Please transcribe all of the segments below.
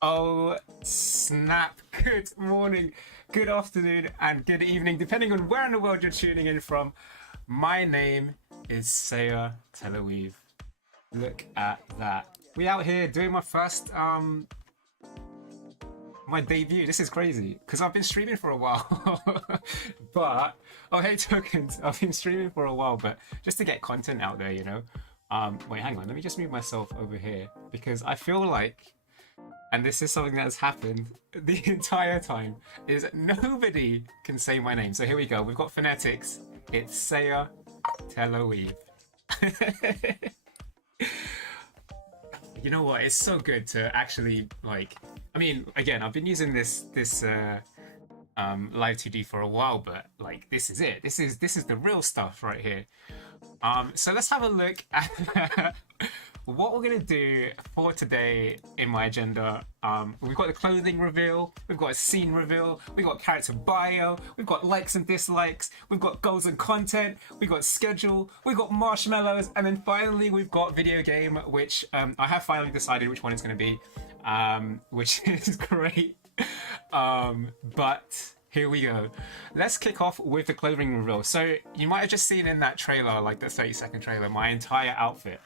Oh, snap. Good morning, good afternoon, and good evening, depending on where in the world you're tuning in from. My name is Seuh T. Look at that. We out here doing my first my debut. This is crazy because I've been streaming for a while. But oh hey tokens, I've been streaming for a while, but just to get content out there, you know. Wait, hang on, let me just move myself over here because I feel like, and this is something that's happened the entire time, is nobody can say my name. So here we go. We've got phonetics. It's Seuh T. You know what? It's so good to actually like. I mean, again, I've been using this live 2D for a while, but like this is it. This is the real stuff right here. So let's have a look at what we're gonna do for today in my agenda. We've got the clothing reveal, we've got a scene reveal, we've got character bio, we've got likes and dislikes, we've got goals and content, we've got schedule, we've got marshmallows, and then finally we've got video game, which I have finally decided which one it's gonna be, which is great. But here we go. Let's kick off with the clothing reveal. So you might have just seen in that trailer, like the 30-second trailer, my entire outfit.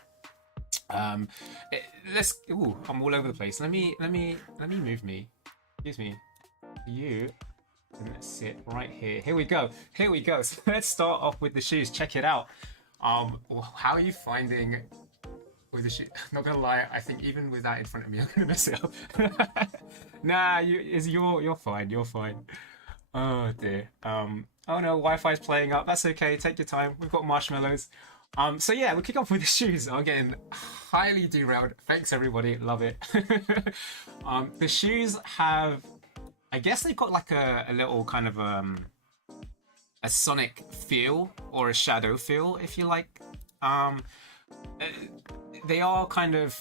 Let's. Ooh, I'm all over the place. Let me move me. Excuse me. You can sit right here. Here we go. Here we go. So let's start off with the shoes. Check it out. How are you finding with the shoe? Not gonna lie, I think even with that in front of me, I'm gonna mess it up. Nah, you're fine. You're fine. Oh dear. Oh no, Wi-Fi's playing up. That's okay. Take your time. We've got marshmallows. So yeah, we'll kick off with the shoes. I'm getting highly derailed. Thanks everybody, love it. The shoes have, I guess they've got like a little kind of a Sonic feel or a Shadow feel, if you like. They are kind of,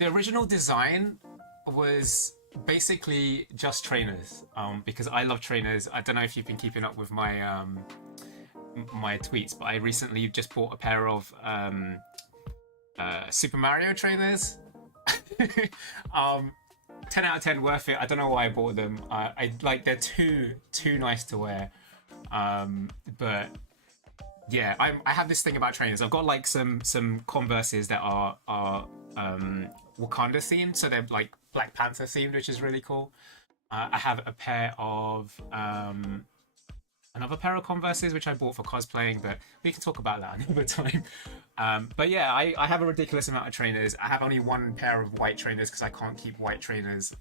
the original design was basically just trainers, because I love trainers. I don't know if you've been keeping up with my tweets, but I recently just bought a pair of Super Mario trainers. 10 out of 10 worth it. I don't know why I bought them. I like, they're too nice to wear. But yeah, I have this thing about trainers. I've got like some Converses that are Wakanda themed, so they're like Black Panther themed, which is really cool. I have a pair of another pair of Converses which I bought for cosplaying, but we can talk about that another time. But yeah, I have a ridiculous amount of trainers. I have only one pair of white trainers because I can't keep white trainers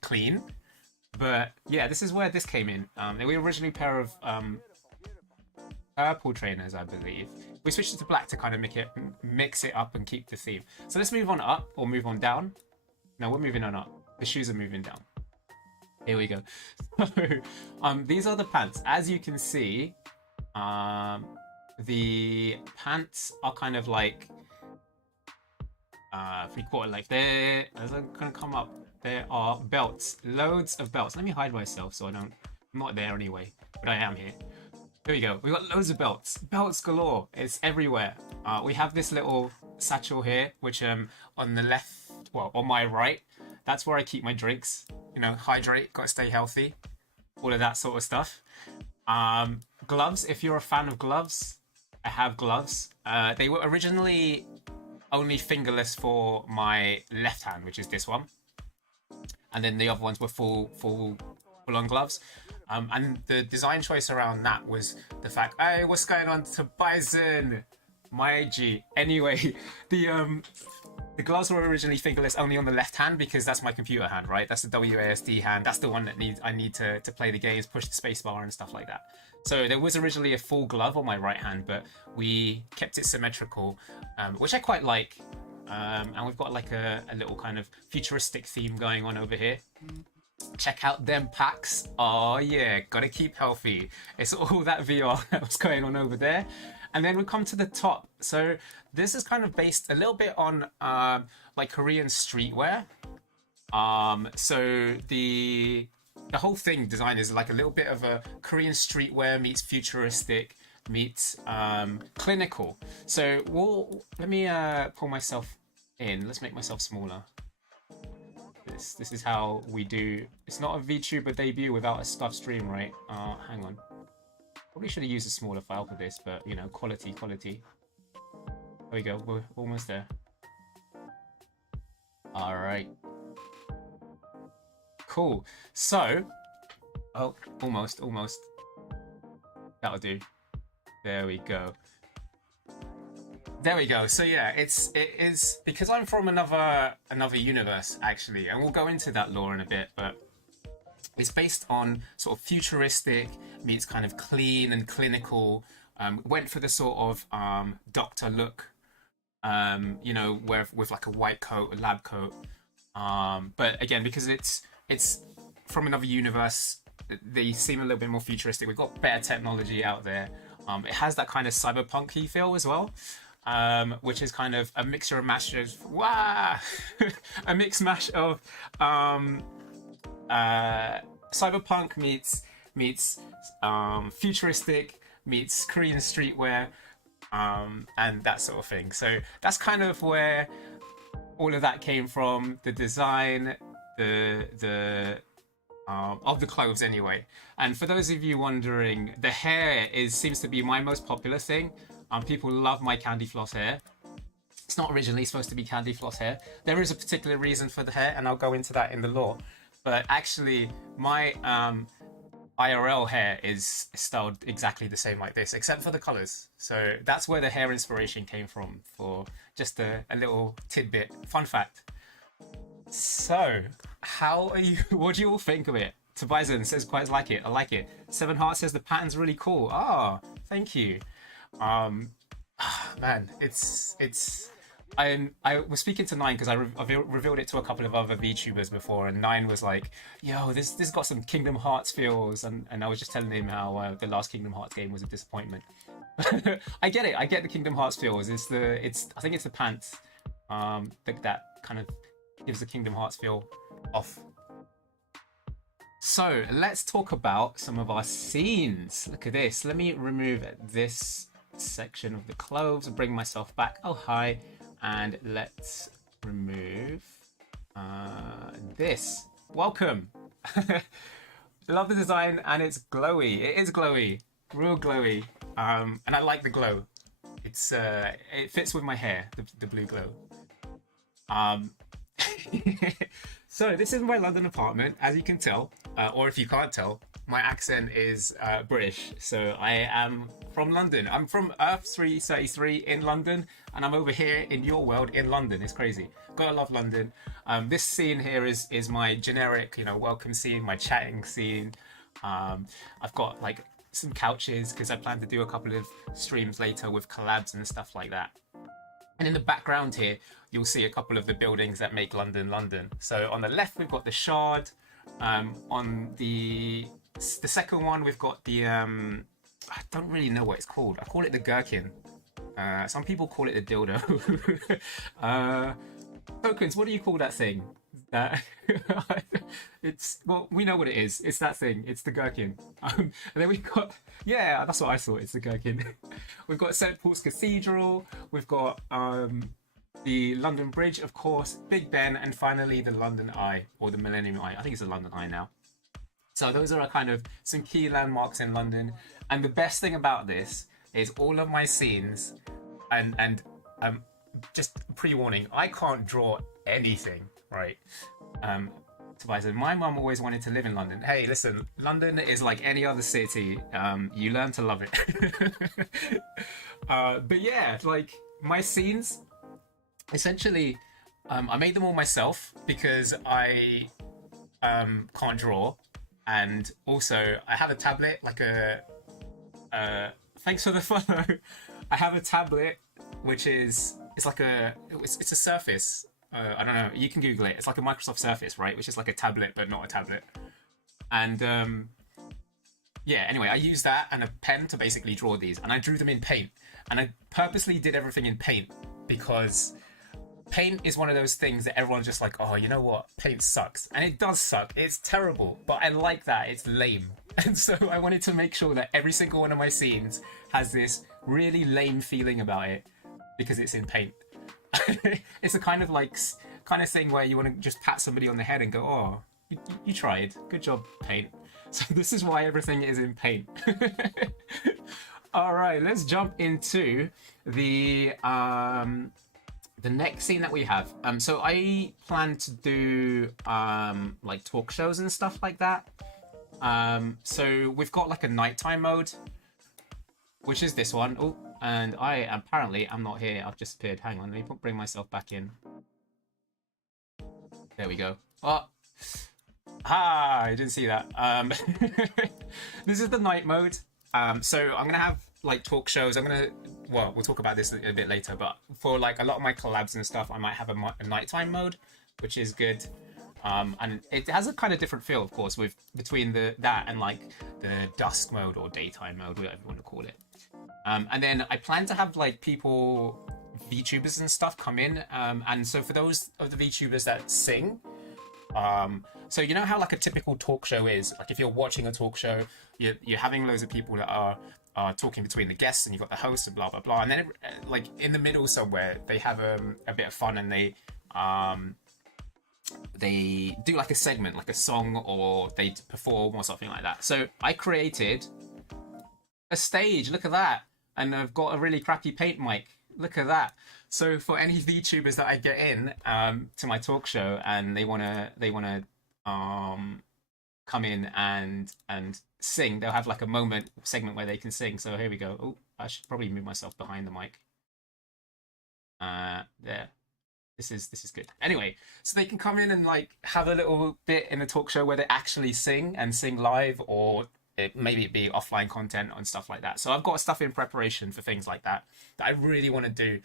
clean. But yeah, this is where this came in. They were originally a pair of purple trainers, I believe. We switched it to black to kind of mix it up and keep the theme. So let's move on up or move on down. No, we're moving on up. The shoes are moving down. Here we go. So, these are the pants. As you can see, the pants are kind of like 3/4 length. There, as I'm gonna come up, there are belts, loads of belts. Let me hide myself so I'm not there anyway, but I am here. Here we go. We've got loads of belts. Belts galore. It's everywhere. We have this little satchel here, which on the left, well, on my right, that's where I keep my drinks. You know, hydrate, gotta stay healthy. All of that sort of stuff. Gloves, if you're a fan of gloves, I have gloves. They were originally only fingerless for my left hand, which is this one. And then the other ones were full on gloves. And the design choice around that was the fact, hey, what's going on to Bison? My G. Anyway, the gloves were originally fingerless only on the left hand because that's my computer hand, right? That's the WASD hand. That's the one that I need to play the games, push the spacebar and stuff like that. So there was originally a full glove on my right hand, but we kept it symmetrical, which I quite like. And we've got like a little kind of futuristic theme going on over here. Check out them packs. Oh yeah, gotta keep healthy. It's all that VR that was going on over there. And then we come to the top. So this is kind of based a little bit on like Korean streetwear. So the whole thing design is like a little bit of a Korean streetwear meets futuristic meets clinical. So let me pull myself in. Let's make myself smaller. this. This is how we do. It's not a VTuber debut without a stuff stream, right? Hang on. Probably should have used a smaller file for this, but you know, quality. There we go. We're almost there. All right. Cool. So, oh, almost. That'll do. There we go. So yeah, it is because I'm from another universe actually, and we'll go into that lore in a bit. But it's based on sort of futuristic meets kind of clean and clinical. Went for the sort of doctor look, you know, where with like a white coat, a lab coat. But again, because it's from another universe, they seem a little bit more futuristic. We've got better technology out there. It has that kind of cyberpunk-y feel as well, which is kind of a mixture of mashes. Wow, a mixed mash of cyberpunk meets futuristic meets Korean streetwear, and that sort of thing. So that's kind of where all of that came from. The design, of the clothes anyway. And for those of you wondering, the hair seems to be my most popular thing. People love my candy floss hair. It's not originally supposed to be candy floss hair. There is a particular reason for the hair, and I'll go into that in the lore. But actually, my IRL hair is styled exactly the same like this, except for the colors. So that's where the hair inspiration came from, for just a little tidbit. Fun fact. So, how are you? What do you all think of it? Tobizen says quite like it. I like it. Seven Heart says the pattern's really cool. Ah, thank you. Man, I was speaking to Nine because I revealed it to a couple of other VTubers before, and Nine was like, "Yo, this got some Kingdom Hearts feels," and I was just telling him how the last Kingdom Hearts game was a disappointment. I get it. I get the Kingdom Hearts feels. I think it's the pants that kind of gives the Kingdom Hearts feel off. So let's talk about some of our scenes. Look at this. Let me remove this section of the clothes and bring myself back. Oh, hi. And let's remove this. Welcome. Love the design, and it's glowy. It is glowy, real glowy. And I like the glow. It's it fits with my hair, the blue glow. So this is my London apartment, as you can tell, or if you can't tell, my accent is British. So I am from London. I'm from Earth 333 in London, and I'm over here in your world in London. It's crazy. Gotta love London. This scene here is my generic, you know, welcome scene, my chatting scene. I've got like some couches because I plan to do a couple of streams later with collabs and stuff like that. And in the background here, you'll see a couple of the buildings that make London, London. So on the left, we've got the Shard. On the second one, we've got the, I don't really know what it's called. I call it the Gherkin. Some people call it the dildo. Tokens, what do you call that thing? Well, we know what it is. It's that thing. It's the Gherkin. And then we've got, yeah, that's what I thought. It's the Gherkin. We've got St. Paul's Cathedral. We've got the London Bridge, of course, Big Ben, and finally the London Eye, or the Millennium Eye. I think it's the London Eye now. So those are kind of some key landmarks in London. And the best thing about this is all of my scenes, and just pre-warning, I can't draw anything, right? Tobias, my mum always wanted to live in London. Hey, listen, London is like any other city. You learn to love it. But yeah, like my scenes, essentially, I made them all myself because I can't draw. And also, I have a tablet, like thanks for the follow. I have a tablet, which it's a Surface. I don't know, you can Google it. It's like a Microsoft Surface, right? Which is like a tablet, but not a tablet. And yeah, anyway, I used that and a pen to basically draw these. And I drew them in paint. And I purposely did everything in paint because paint is one of those things that everyone's just like, oh, you know what? Paint sucks. And it does suck. It's terrible. But I like that. It's lame. And so I wanted to make sure that every single one of my scenes has this really lame feeling about it because it's in paint. It's a kind of kind of thing where you want to just pat somebody on the head and go, oh, you tried. Good job, paint. So this is why everything is in paint. All right, let's jump into the next scene that we have. So I plan to do like talk shows and stuff like that. So we've got like a nighttime mode, which is this one. Oh, and I apparently am not here. I've just appeared. Hang on, let me bring myself back in. There we go. Oh, I didn't see that. This is the night mode. So I'm gonna have like talk shows. Well, we'll talk about this a bit later, but for like a lot of my collabs and stuff, I might have a nighttime mode, which is good. And it has a kind of different feel, of course, between that and like the dusk mode or daytime mode, whatever you want to call it. And then I plan to have like people, VTubers and stuff come in. And so for those of the VTubers that sing, so you know how like a typical talk show is, like if you're watching a talk show, you're having loads of people that are talking between the guests, and you've got the host and blah blah blah, and then like in the middle somewhere they have a bit of fun, and they do like a segment, like a song, or they perform or something like that. So I created a stage. Look at that. And I've got a really crappy paint mic. Look at that. So for any VTubers that I get in to my talk show and they wanna come in and sing, they'll have like a segment where they can sing. So here we go. Oh, I should probably move myself behind the mic. There. This is good. Anyway, so they can come in and like have a little bit in a talk show where they actually sing live, or maybe it be offline content and stuff like that. So I've got stuff in preparation for things like that I really want to do.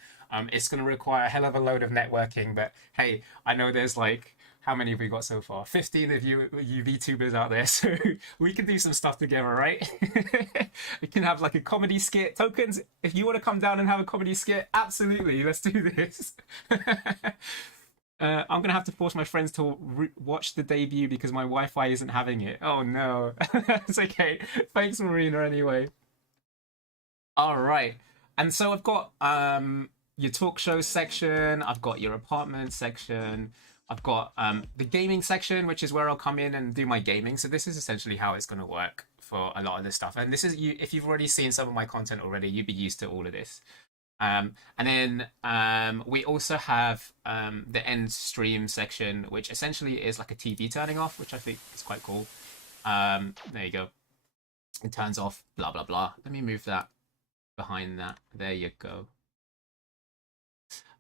It's going to require a hell of a load of networking, but hey, I know there's like, how many have we got so far? 15 of you VTubers out there, so we can do some stuff together, right? We can have like a comedy skit. Tokens, if you want to come down and have a comedy skit, absolutely, let's do this. I'm going to have to force my friends to watch the debut because my Wi-Fi isn't having it. Oh no. It's okay. Thanks, Marina, anyway. All right. And so I've got your talk show section. I've got your apartment section. I've got the gaming section, which is where I'll come in and do my gaming. So this is essentially how it's going to work for a lot of this stuff. And this is, if you've already seen some of my content already, you'd be used to all of this. And then we also have the end stream section, which essentially is like a TV turning off, which I think is quite cool. There you go. It turns off, blah, blah, blah. Let me move that behind that. There you go.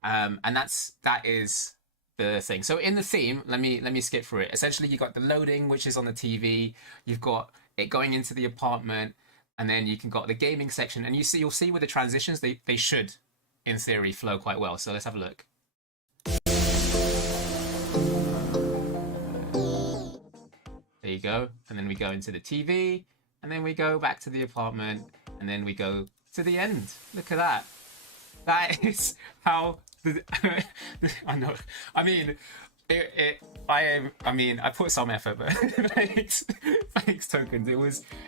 And that is the thing. So in the theme, let me skip through it. Essentially, you got the loading, which is on the TV. You've got it going into the apartment, and then you can got the gaming section. And you'll see with the transitions, they should, in theory, flow quite well. So let's have a look. There you go. And then we go into the TV, and then we go back to the apartment, and then we go to the end. Look at that. That is how I know. I mean, I put some effort, but thanks, Tokens. It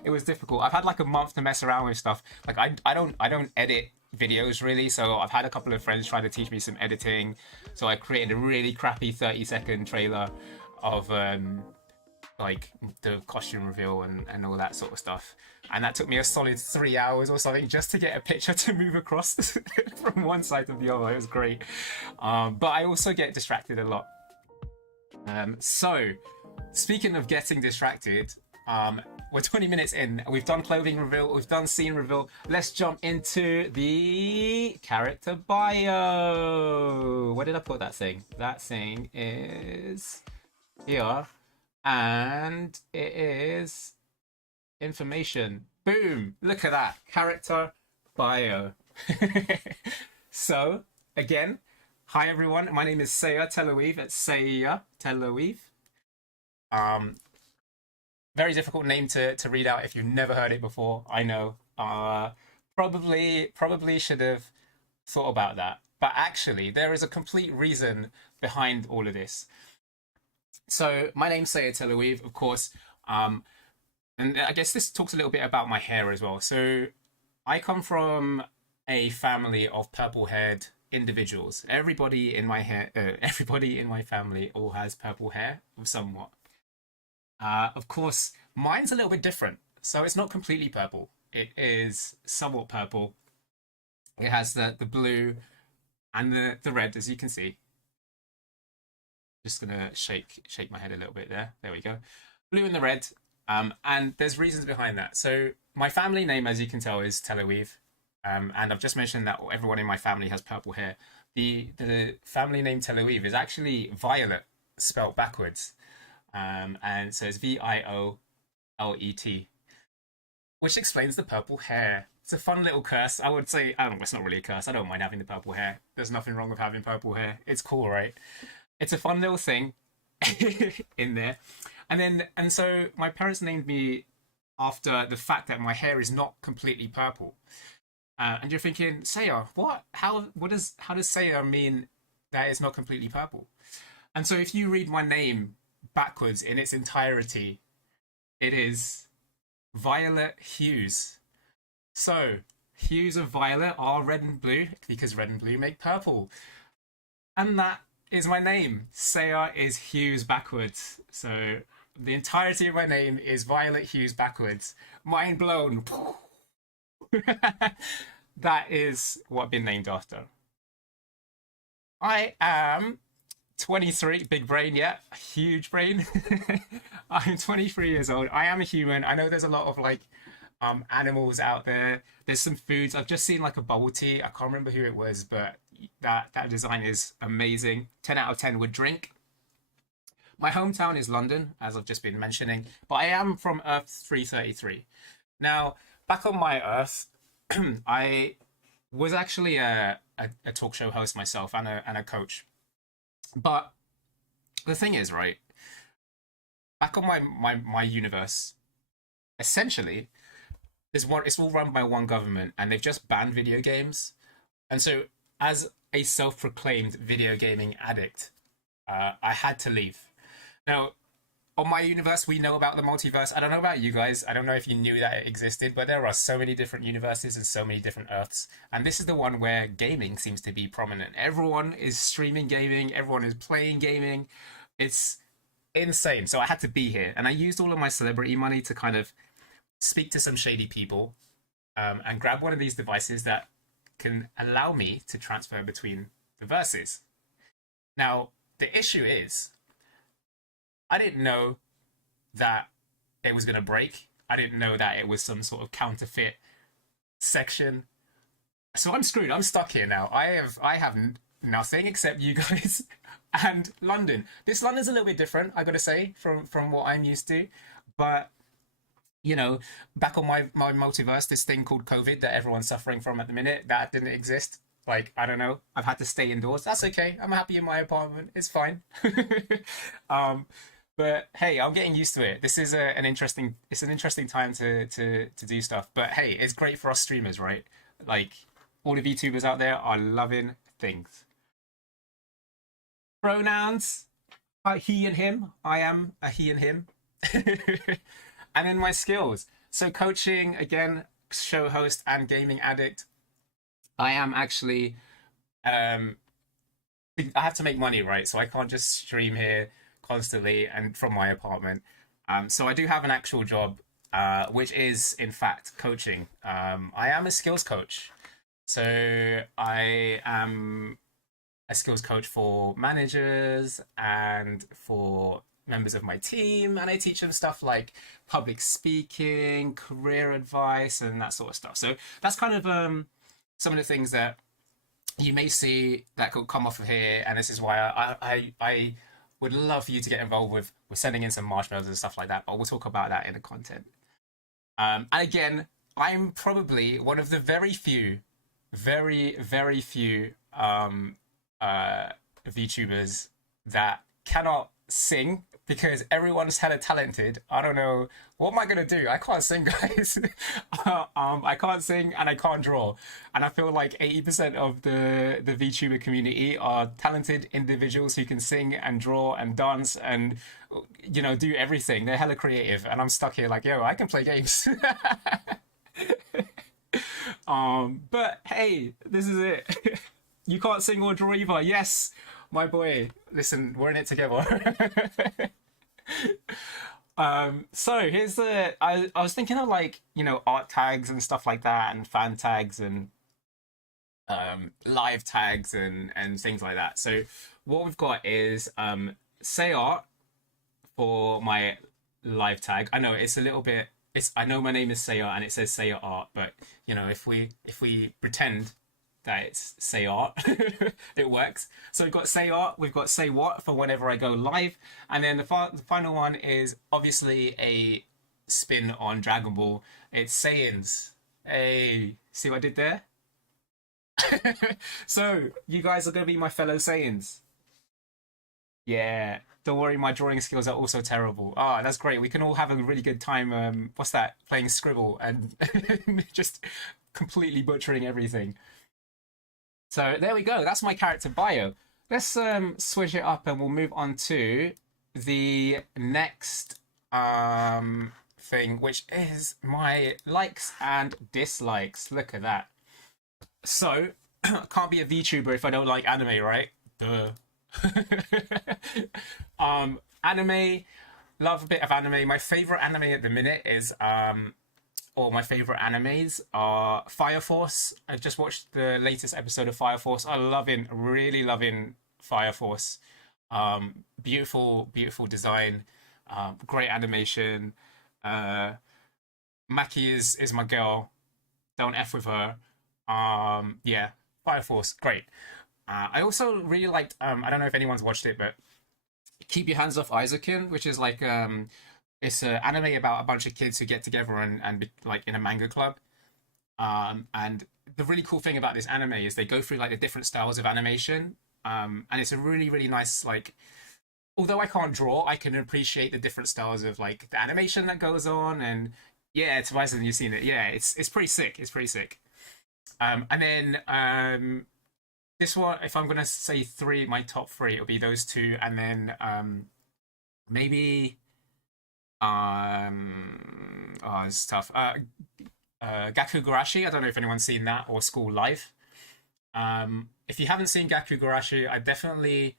was difficult. I've had like a month to mess around with stuff. Like I don't edit videos really, so I've had a couple of friends trying to teach me some editing. So I created a really crappy 30-second trailer of like the costume reveal and all that sort of stuff, and that took me a solid 3 hours or something just to get a picture to move across from one side to the other. It was great, but I also get distracted a lot. So speaking of getting distracted, we're 20 minutes in. We've done clothing reveal, we've done scene reveal. Let's jump into the character bio. Where did I put that thing? That thing is here. And it is information. Boom! Look at that. Character bio. So, again, hi everyone. My name is Seuh T. It's Seuh T. Very difficult name to read out if you've never heard it before. I know. Probably should have thought about that. But actually, there is a complete reason behind all of this. So my name's Seuh T, of course, and I guess this talks a little bit about my hair as well. So I come from a family of purple-haired individuals. Everybody in my family all has purple hair, somewhat. Of course, mine's a little bit different. So it's not completely purple. It is somewhat purple. It has the blue and the red, as you can see. Just gonna shake my head a little bit there. There we go. Blue and the red. And there's reasons behind that. So my family name, as you can tell, is Tel Aviv. And I've just mentioned that everyone in my family has purple hair. The family name Tel Aviv is actually Violet, spelt backwards. And so it's Violet, which explains the purple hair. It's a fun little curse. I would say, I don't know, it's not really a curse. I don't mind having the purple hair. There's nothing wrong with having purple hair. It's cool, right? It's a fun little thing in there. And so my parents named me after the fact that my hair is not completely purple. And you're thinking, Seuh, what? How does Seuh mean that it's not completely purple? And so if you read my name backwards in its entirety, it is Violet Hues. So hues of violet are red and blue because red and blue make purple. And that is my name. Seuh is Hues backwards. So the entirety of my name is Violet Hues backwards. Mind blown. That is what I've been named after. I am 23, big brain, yeah, huge brain. I'm 23 years old. I am a human. I know there's a lot of like animals out there. There's some foods. I've just seen like a bubble tea. I can't remember who it was, but that design is amazing. 10 out of 10 would drink. My hometown is London, as I've just been mentioning, but I am from Earth 333. Now, back on my Earth, I was actually a talk show host myself and a coach. But the thing is, right, back on my universe, essentially, it's all run by one government, and they've just banned video games. And so, as a self-proclaimed video gaming addict, I had to leave. Now, on my universe, we know about the multiverse. I don't know about you guys. I don't know if you knew that it existed, but there are so many different universes and so many different Earths. And this is the one where gaming seems to be prominent. Everyone is streaming gaming. Everyone is playing gaming. It's insane. So I had to be here. And I used all of my celebrity money to kind of speak to some shady people and grab one of these devices that can allow me to transfer between the verses. Now, the issue is, I didn't know that it was going to break. I didn't know that it was some sort of counterfeit section. So I'm screwed. I'm stuck here now. I have nothing except you guys and London. This London's a little bit different, I got to say, from what I'm used to. But, you know, back on my multiverse, this thing called COVID that everyone's suffering from at the minute, that didn't exist. Like, I don't know. I've had to stay indoors. That's okay. I'm happy in my apartment. It's fine. But hey, I'm getting used to it. This is an interesting time to do stuff. But hey, it's great for us streamers, right? Like all the VTubers out there are loving things. Pronouns, he and him. I am a he and him. And then my skills. So coaching, again, show host and gaming addict. I am actually, I have to make money, right? So I can't just stream here constantly and from my apartment. So I do have an actual job, which is in fact coaching. I am a skills coach. So I am a skills coach for managers and for members of my team, and I teach them stuff like public speaking, career advice, and that sort of stuff. So that's kind of some of the things that you may see that could come off of here, and this is why I would love for you to get involved with sending in some marshmallows and stuff like that, but we'll talk about that in the content. And again, I'm probably one of the very few VTubers that cannot sing because everyone's hella talented. I don't know, what am I gonna do? I can't sing, guys. I can't sing and I can't draw. And I feel like 80% of the VTuber community are talented individuals who can sing and draw and dance and, you know, do everything. They're hella creative. And I'm stuck here like, yo, I can play games. But hey, this is it. You can't sing or draw either. Yes, my boy. Listen, we're in it together. So here's the. I was thinking of like art tags and stuff like that, and fan tags and live tags and things like that. So what we've got is say art for my live tag. I know it's a little bit. It's I know my name is Sayer and it says Sayer Art, but if we pretend that it's Say Art, it works. So we've got Say Art, we've got Say What for whenever I go live, and then the final one is obviously a spin on Dragon Ball. It's Saiyans. Hey, see what I did there? So you guys are gonna be my fellow Saiyans. Yeah, don't worry, my drawing skills are also terrible. Ah, that's great. We can all have a really good time. What's that? Playing Scribble and just completely butchering everything. So there we go. That's my character bio. Let's switch it up and we'll move on to the next thing, which is my likes and dislikes. Look at that. So, can't be a VTuber if I don't like anime, right? Duh. Anime, love a bit of anime. My favorite anime at the minute is or my favorite animes are Fire Force. I just watched the latest episode of Fire Force. Really loving Fire Force. Beautiful, beautiful design. Great animation. Maki is my girl. Don't F with her. Yeah, Fire Force, great. I also really liked. I don't know if anyone's watched it, but Keep Your Hands Off Isaac-kun, which is like it's an anime about a bunch of kids who get together and be, like in a manga club. And the really cool thing about this anime is they go through like the different styles of animation. And it's a really really nice like. Although I can't draw, I can appreciate the different styles of like the animation that goes on, and yeah, Tobias, you've seen it. Yeah, it's pretty sick. It's pretty sick. And then this one, if I'm gonna say three, my top three, it'll be those two, and then maybe oh, it's tough. Gaku Garashi. I don't know if anyone's seen that or School Life. If you haven't seen Gaku Garashi, I definitely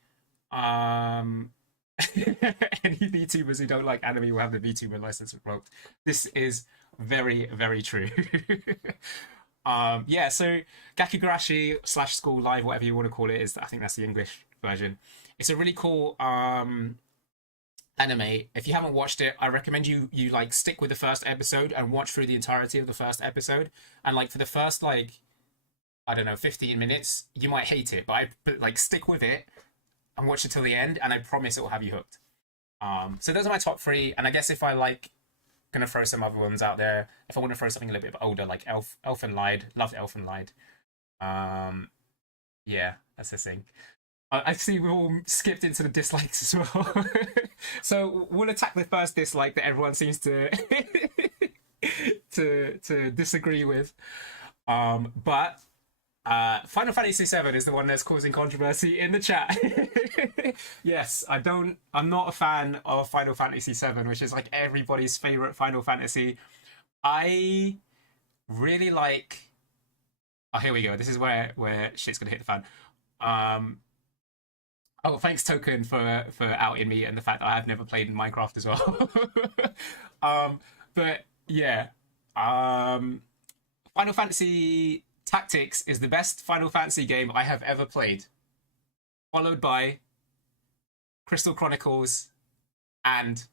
any VTubers who don't like anime will have the VTuber license revoked. This is very very true. Yeah, so Gakugarashi slash School Live, whatever you want to call it, is I think that's the English version. It's a really cool anime. If you haven't watched it, I recommend you like stick with the first episode and watch through the entirety of the first episode. And like for the first like I don't know 15 minutes, you might hate it, but like stick with it and watch it till the end, and I promise it will have you hooked. So those are my top three, and I guess if I like gonna throw some other ones out there. If I want to throw something a little bit older, like Elfen Lied, loved Elfen Lied. Yeah, that's the thing. I see we all skipped into the dislikes as well. So we'll attack the first dislike that everyone seems to to disagree with. But Final Fantasy VII is the one that's causing controversy in the chat. Yes, I'm not a fan of Final Fantasy VII, which is like everybody's favorite Final Fantasy. I really like. Oh, here we go. This is where shit's gonna hit the fan. Oh, thanks Token for outing me and the fact that I have never played in Minecraft as well. But yeah, Final Fantasy Tactics is the best Final Fantasy game I have ever played, followed by Crystal Chronicles and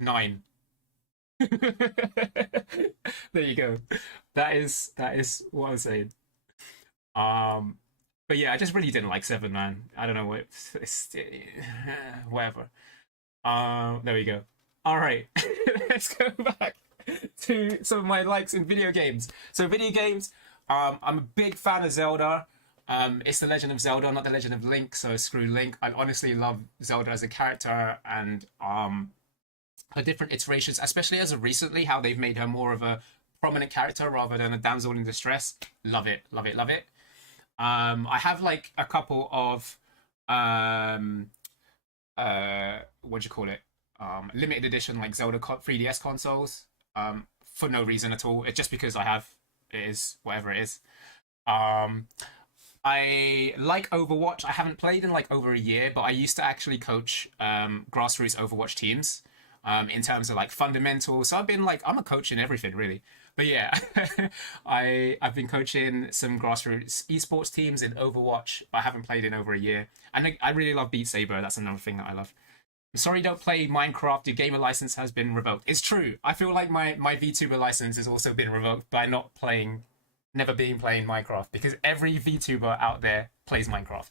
9. There you go. That is what I'm saying. But yeah, I just really didn't like 7, man. I don't know what whatever. There we go. All right, let's go back to some of my likes in video games. So video games, I'm a big fan of Zelda. It's The Legend of Zelda, not The Legend of Link, so screw Link. I honestly love Zelda as a character, and her different iterations, especially as of recently, how they've made her more of a prominent character rather than a damsel in distress. Love it, love it, love it. I have like a couple of what do you call it? Limited edition like Zelda 3DS consoles. for no reason at all. It's just because I have. It is whatever it is. Um, I like Overwatch. I haven't played in like over a year, but I used to actually coach grassroots Overwatch teams in terms of like fundamentals. So I've been like I'm a coach in everything really. But yeah, I've been coaching some grassroots esports teams in Overwatch, but I haven't played in over a year. And I really love Beat Saber. That's another thing that I love. I'm sorry, you don't play Minecraft. Your gamer license has been revoked. It's true. I feel like my VTuber license has also been revoked by not playing, never being playing Minecraft because every VTuber out there plays Minecraft.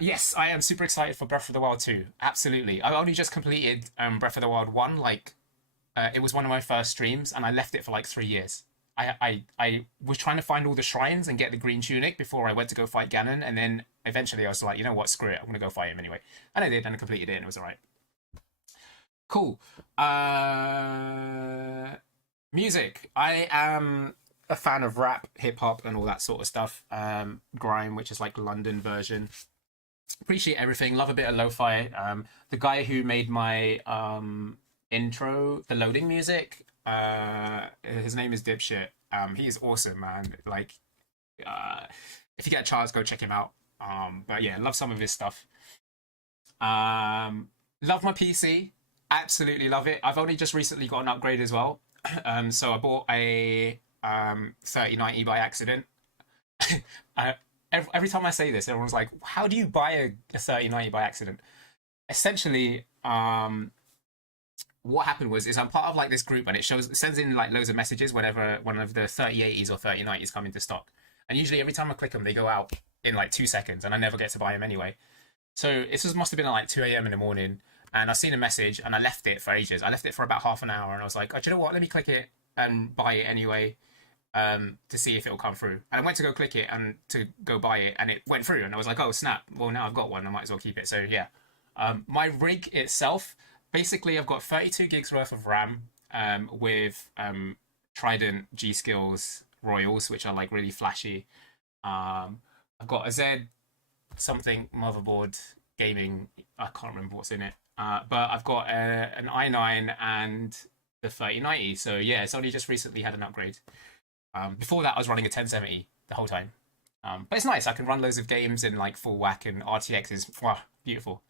Yes, I am super excited for Breath of the Wild 2. Absolutely. I only just completed Breath of the Wild 1. Like, it was one of my first streams, and I left it for like 3 years. I was trying to find all the shrines and get the green tunic before I went to go fight Ganon, and then eventually I was like, you know what, screw it, I'm gonna go fight him anyway. And I did, and I completed it, and it was alright. Cool. Music. I am a fan of rap, hip hop, and all that sort of stuff. Grime, which is like London version. Appreciate everything. Love a bit of lo-fi. The guy who made my intro, the loading music, his name is Dipshit. He is awesome, man. Like, if you get a chance, go check him out. But yeah, love some of his stuff. Love my PC. Absolutely love it. I've only just recently got an upgrade as well. So I bought a 3090 by accident. Every time I say this, everyone's like, "How do you buy a 3090 by accident?" Essentially, what happened was I'm part of like this group, and it sends in like loads of messages whenever one of the 3080s or 3090s come into stock. And usually every time I click them, they go out in like 2 seconds, and I never get to buy them anyway. So must have been at like 2 a.m. in the morning, and I seen a message, and I left it for ages. I left it for about half an hour, and I was like, oh, do you know what? Let me click it and buy it anyway, to see if it'll come through. And I went to go click it and to go buy it, and it went through, and I was like, oh snap! Well, now I've got one, I might as well keep it. So yeah, my rig itself, basically, I've got 32 gigs worth of RAM, with Trident G Skills Royals, which are like really flashy. I've got a Z something motherboard gaming. I can't remember what's in it. But I've got an i9 and the 3090. So yeah, it's only just recently had an upgrade. Before that, I was running a 1070 the whole time. But it's nice. I can run loads of games in like full whack, and RTX is beautiful.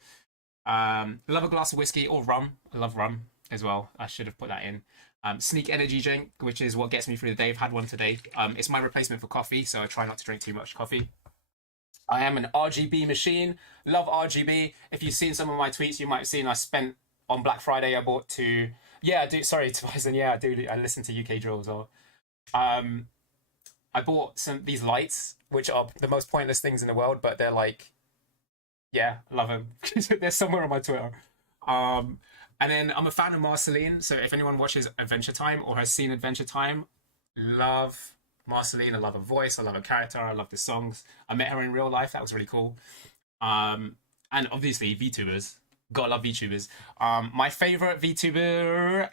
Love a glass of whiskey or rum. I love rum as well. I should have put that in. Sneak energy drink, which is what gets me through the day. I've had one today. It's my replacement for coffee, so I try not to drink too much coffee. I am an RGB machine. Love RGB. If you've seen some of my tweets, you might have seen I spent on Black Friday. I bought two. Yeah, I do. Sorry, Tyson. Yeah, I do. I listen to UK drill as well. I bought these lights, which are the most pointless things in the world, but they're like, yeah, I love them. They're somewhere on my Twitter. And then I'm a fan of Marceline. So if anyone watches Adventure Time or has seen Adventure Time, love Marceline. I love her voice. I love her character. I love the songs. I met her in real life. That was really cool. And obviously VTubers. Gotta love VTubers. My favorite VTuber.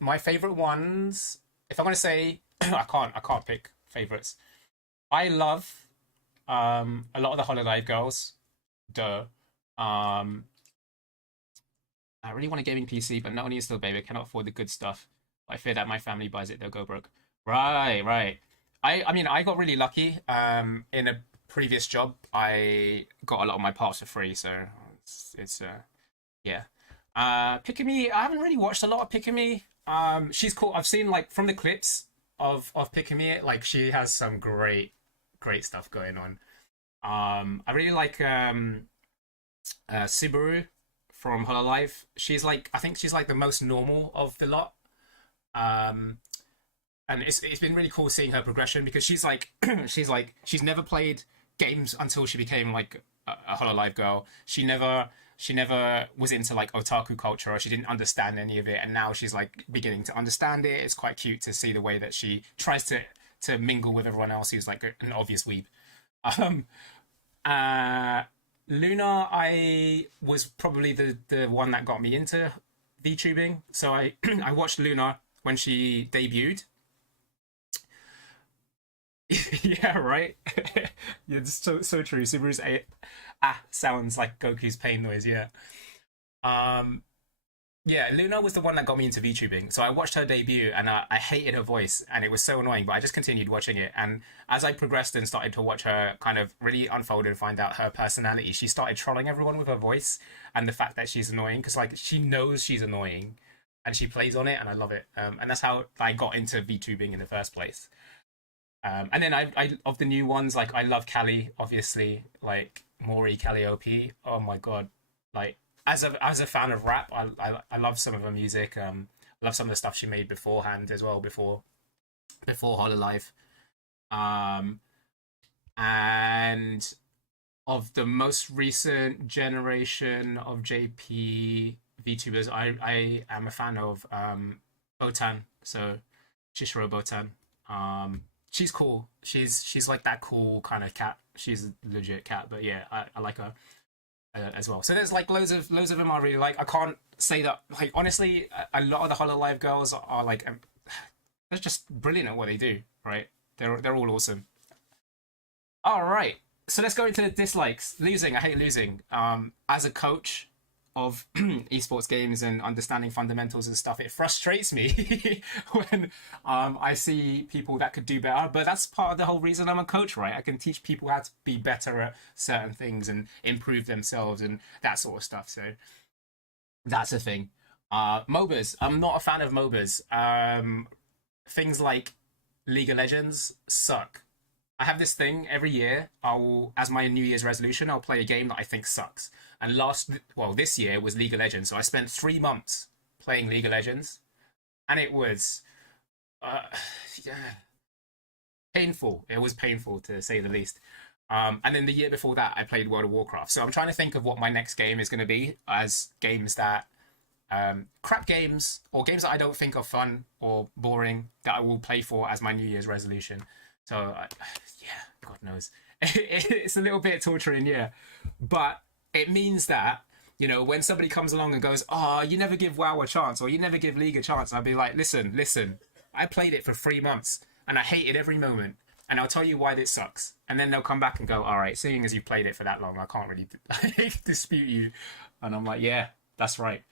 My favorite ones. If I'm gonna say, I can't pick favorites. I love a lot of the Hololive girls. Duh. I really want a gaming PC, but not only is still baby, I cannot afford the good stuff. I fear that my family buys it, they'll go broke. Right, right. I mean, I got really lucky. In a previous job, I got a lot of my parts for free, so it's yeah. Pikami, I haven't really watched a lot of Pikami. She's cool. I've seen like from the clips of Pikami, like she has some great stuff going on. I really like Subaru from Hololive. She's like, I think she's like the most normal of the lot. And it's been really cool seeing her progression because she's like she's never played games until she became like a Hololive girl. She never was into like otaku culture, or she didn't understand any of it, and now she's like beginning to understand it. It's quite cute to see the way that she tries to mingle with everyone else who's like an obvious weeb. Um, Luna, I was probably the one that got me into VTubing. So I I watched Luna when she debuted. Yeah, right. Yeah, it's so true. Subaru's sounds like Goku's pain noise. Yeah. Um, Yeah, Luna was the one that got me into VTubing. So I watched her debut and I hated her voice and it was so annoying, but I just continued watching it. And as I progressed and started to watch her kind of really unfold and find out her personality, she started trolling everyone with her voice and the fact that she's annoying because like she knows she's annoying and she plays on it and I love it. And that's how I got into VTubing in the first place. And then I of the new ones, like I love Callie, obviously, like Maury Calliope. Oh my god, like as a fan of rap, I love some of her music. I love some of the stuff she made beforehand as well, before Hololive. Um, and of the most recent generation of JP VTubers, I am a fan of Botan. So Chishiro Botan. She's cool. She's like that cool kind of cat. She's a legit cat, but yeah, I like her as well. So there's like loads of them I really like. I can't say that like honestly, lot of the Hololive girls are like they're just brilliant at what they do. Right? They're all awesome. All right. So let's go into the dislikes. Losing. I hate losing. As a coach of esports games and understanding fundamentals and stuff, it frustrates me when I see people that could do better. But that's part of the whole reason I'm a coach, right? I can teach people how to be better at certain things and improve themselves and that sort of stuff. So that's a thing. MOBAs. I'm not a fan of MOBAs. Things like League of Legends suck. I have this thing every year. I'll, as my New Year's resolution, I'll play a game that I think sucks. And this year was League of Legends. So I spent 3 months playing League of Legends, and it was, uh, yeah, painful. It was painful to say the least. And then the year before that, I played World of Warcraft. So I'm trying to think of what my next game is going to be as games that, crap games or games that I don't think are fun or boring that I will play for as my New Year's resolution. So yeah, God knows, it's a little bit torturing, yeah, but it means that when somebody comes along and goes, "Oh, you never give WoW a chance, or you never give League a chance," I'll be like, "Listen, I played it for 3 months and I hated every moment, and I'll tell you why this sucks." And then they'll come back and go, "All right, seeing as you played it for that long, I can't really dispute you." And I'm like, "Yeah, that's right."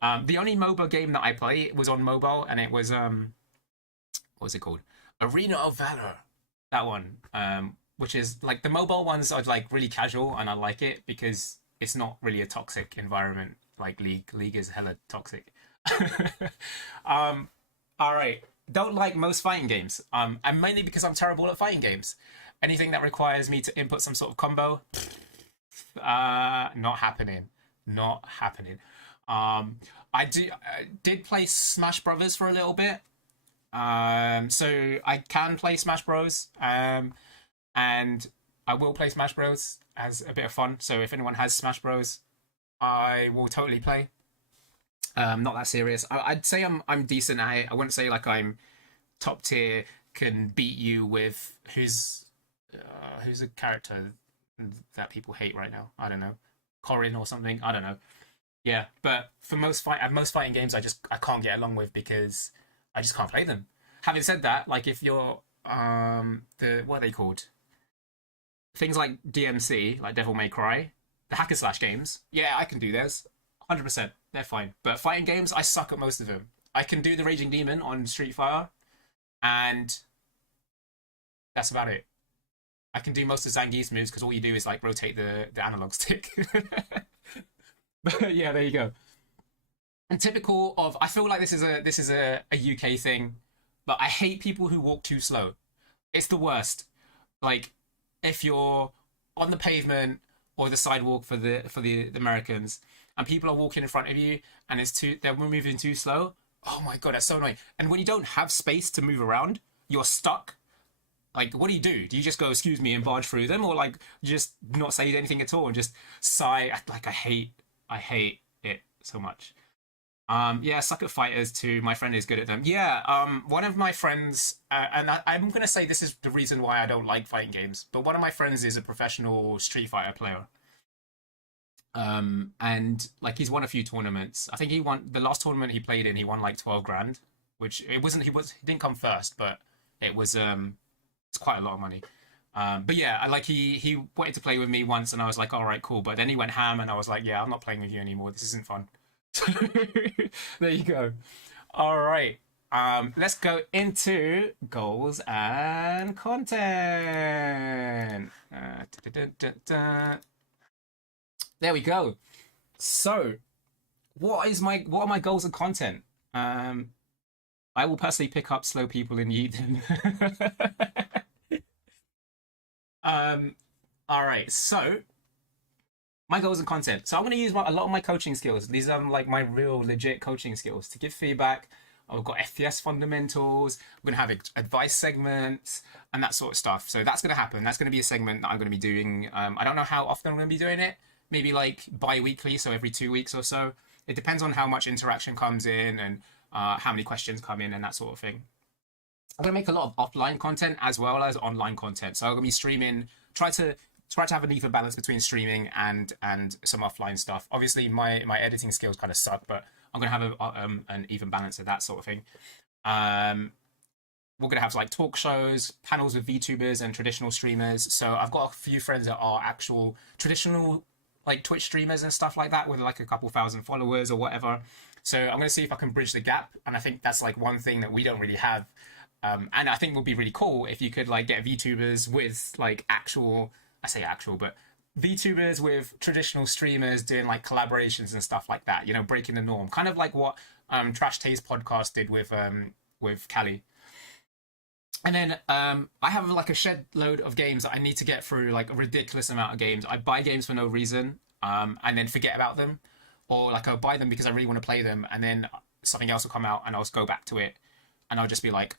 The only MOBA game that I play was on mobile, and it was what was it called? Arena of Valor. That one, which is like the mobile ones are like really casual, and I like it because it's not really a toxic environment like League. League is hella toxic. All right, don't like most fighting games. And mainly because I'm terrible at fighting games. Anything that requires me to input some sort of combo, not happening, not happening. I did play Smash Brothers for a little bit. So I can play Smash Bros. And I will play Smash Bros. As a bit of fun. So if anyone has Smash Bros, I will totally play. Not that serious. I'd say I'm decent at it. I wouldn't say like I'm top tier. Can beat you with who's a character that people hate right now. I don't know, Corin or something. I don't know. Yeah, but for most fighting games, I can't get along with because I just can't play them. Having said that, like if you're the what are they called? Things like DMC, like Devil May Cry, the hack and slash games. Yeah, I can do those. 100%. They're fine. But fighting games, I suck at most of them. I can do the Raging Demon on Street Fighter, and that's about it. I can do most of Zangief's moves because all you do is like rotate the analog stick. But yeah, there you go. And typical of, I feel like this is a UK thing, but I hate people who walk too slow. It's the worst. Like if you're on the pavement or the sidewalk for the Americans, and people are walking in front of you, and they're moving too slow. Oh my god, that's so annoying. And when you don't have space to move around, you're stuck. Like, what do you do? Do you just go, "Excuse me," and barge through them, or like just not say anything at all and just sigh? Like, I hate it so much. Yeah, I suck at fighters too. My friend is good at them. Yeah, one of my friends, and I'm gonna say this is the reason why I don't like fighting games. But one of my friends is a professional Street Fighter player. And like he's won a few tournaments. I think he won the last tournament he played in. He won like 12 grand, which it wasn't. He didn't come first, but it was it's quite a lot of money. But yeah, he wanted to play with me once, and I was like, all right, cool. But then he went ham, and I was like, yeah, I'm not playing with you anymore. This isn't fun. There you go. All right. Let's go into goals and content. There we go. So, what are my goals and content? Um, I will personally pick up slow people in Eden. um, all right. So, my goals and content. So I'm going to use a lot of my coaching skills. These are like my real legit coaching skills to give feedback. I've got FPS fundamentals. We're going to have advice segments and that sort of stuff. So that's going to happen. That's going to be a segment that I'm going to be doing. I don't know how often I'm going to be doing it. Maybe like bi-weekly, so every 2 weeks or so. It depends on how much interaction comes in and how many questions come in and that sort of thing. I'm going to make a lot of offline content as well as online content. So I'm going to be streaming, try to have an even balance between streaming and some offline stuff. Obviously, my editing skills kind of suck, but I'm gonna have an even balance of that sort of thing. Um, we're gonna have like talk shows, panels with VTubers and traditional streamers. So I've got a few friends that are actual traditional like Twitch streamers and stuff like that with like a couple thousand followers or whatever. So I'm gonna see if I can bridge the gap, and I think that's like one thing that we don't really have. And I think it would be really cool if you could like get VTubers with like actual, I say actual, but VTubers with traditional streamers doing like collaborations and stuff like that. You know, breaking the norm, kind of like what Trash Taste podcast did with Callie. And then I have like a shed load of games that I need to get through, like a ridiculous amount of games. I buy games for no reason, and then forget about them, or like I'll buy them because I really want to play them, and then something else will come out, and I'll just go back to it, and I'll just be like,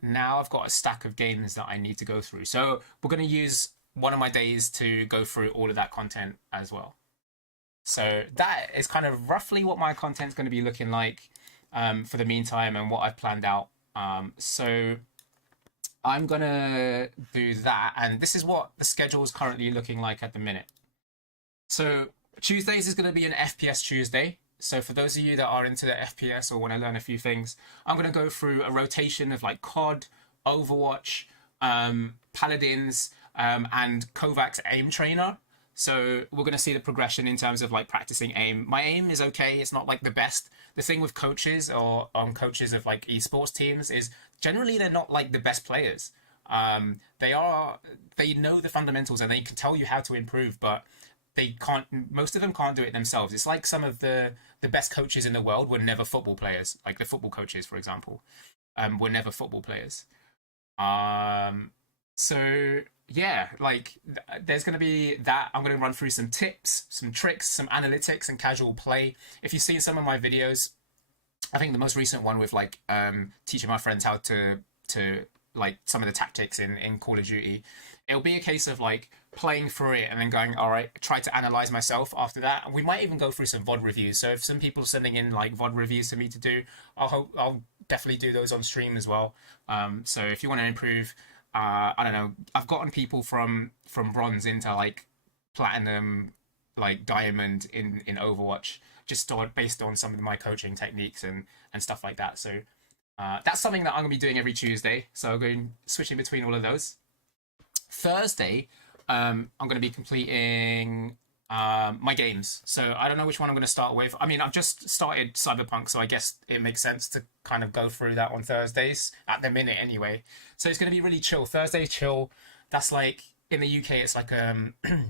now I've got a stack of games that I need to go through. So we're going to use one of my days to go through all of that content as well. So that is kind of roughly what my content's going to be looking like for the meantime and what I've planned out. So I'm going to do that. And this is what the schedule is currently looking like at the minute. So Tuesdays is going to be an FPS Tuesday. So for those of you that are into the FPS or want to learn a few things, I'm going to go through a rotation of like COD, Overwatch, Paladins, and Kovacs aim trainer. So we're going to see the progression in terms of like practicing aim. My aim is okay. It's not like the best. The thing with coaches or coaches of like esports teams is generally they're not like the best players. They know the fundamentals and they can tell you how to improve, but they can't. Most of them can't do it themselves. It's like some of the best coaches in the world were never football players. Like the football coaches, for example, were never football players. So yeah, like there's going to be that. I'm going to run through some tips, some tricks, some analytics, and casual play. If you've seen some of my videos, I think the most recent one with like teaching my friends how to like some of the tactics in Call of Duty, it'll be a case of like playing through it and then going, all right, try to analyze myself after that. And we might even go through some VOD reviews. So if some people are sending in like VOD reviews for me to do, I'll definitely do those on stream as well. So if you want to improve, I don't know, I've gotten people from bronze into like platinum, like diamond in Overwatch, just based on some of my coaching techniques and stuff like that. So that's something that I'm gonna be doing every Tuesday. So I'm going switching between all of those. Thursday, I'm going to be completing my games. So I don't know which one I'm going to start with. I mean, I've just started Cyberpunk, so I guess it makes sense to kind of go through that on Thursdays at the minute anyway. So it's going to be really chill. Thursday chill. That's like in the UK, it's like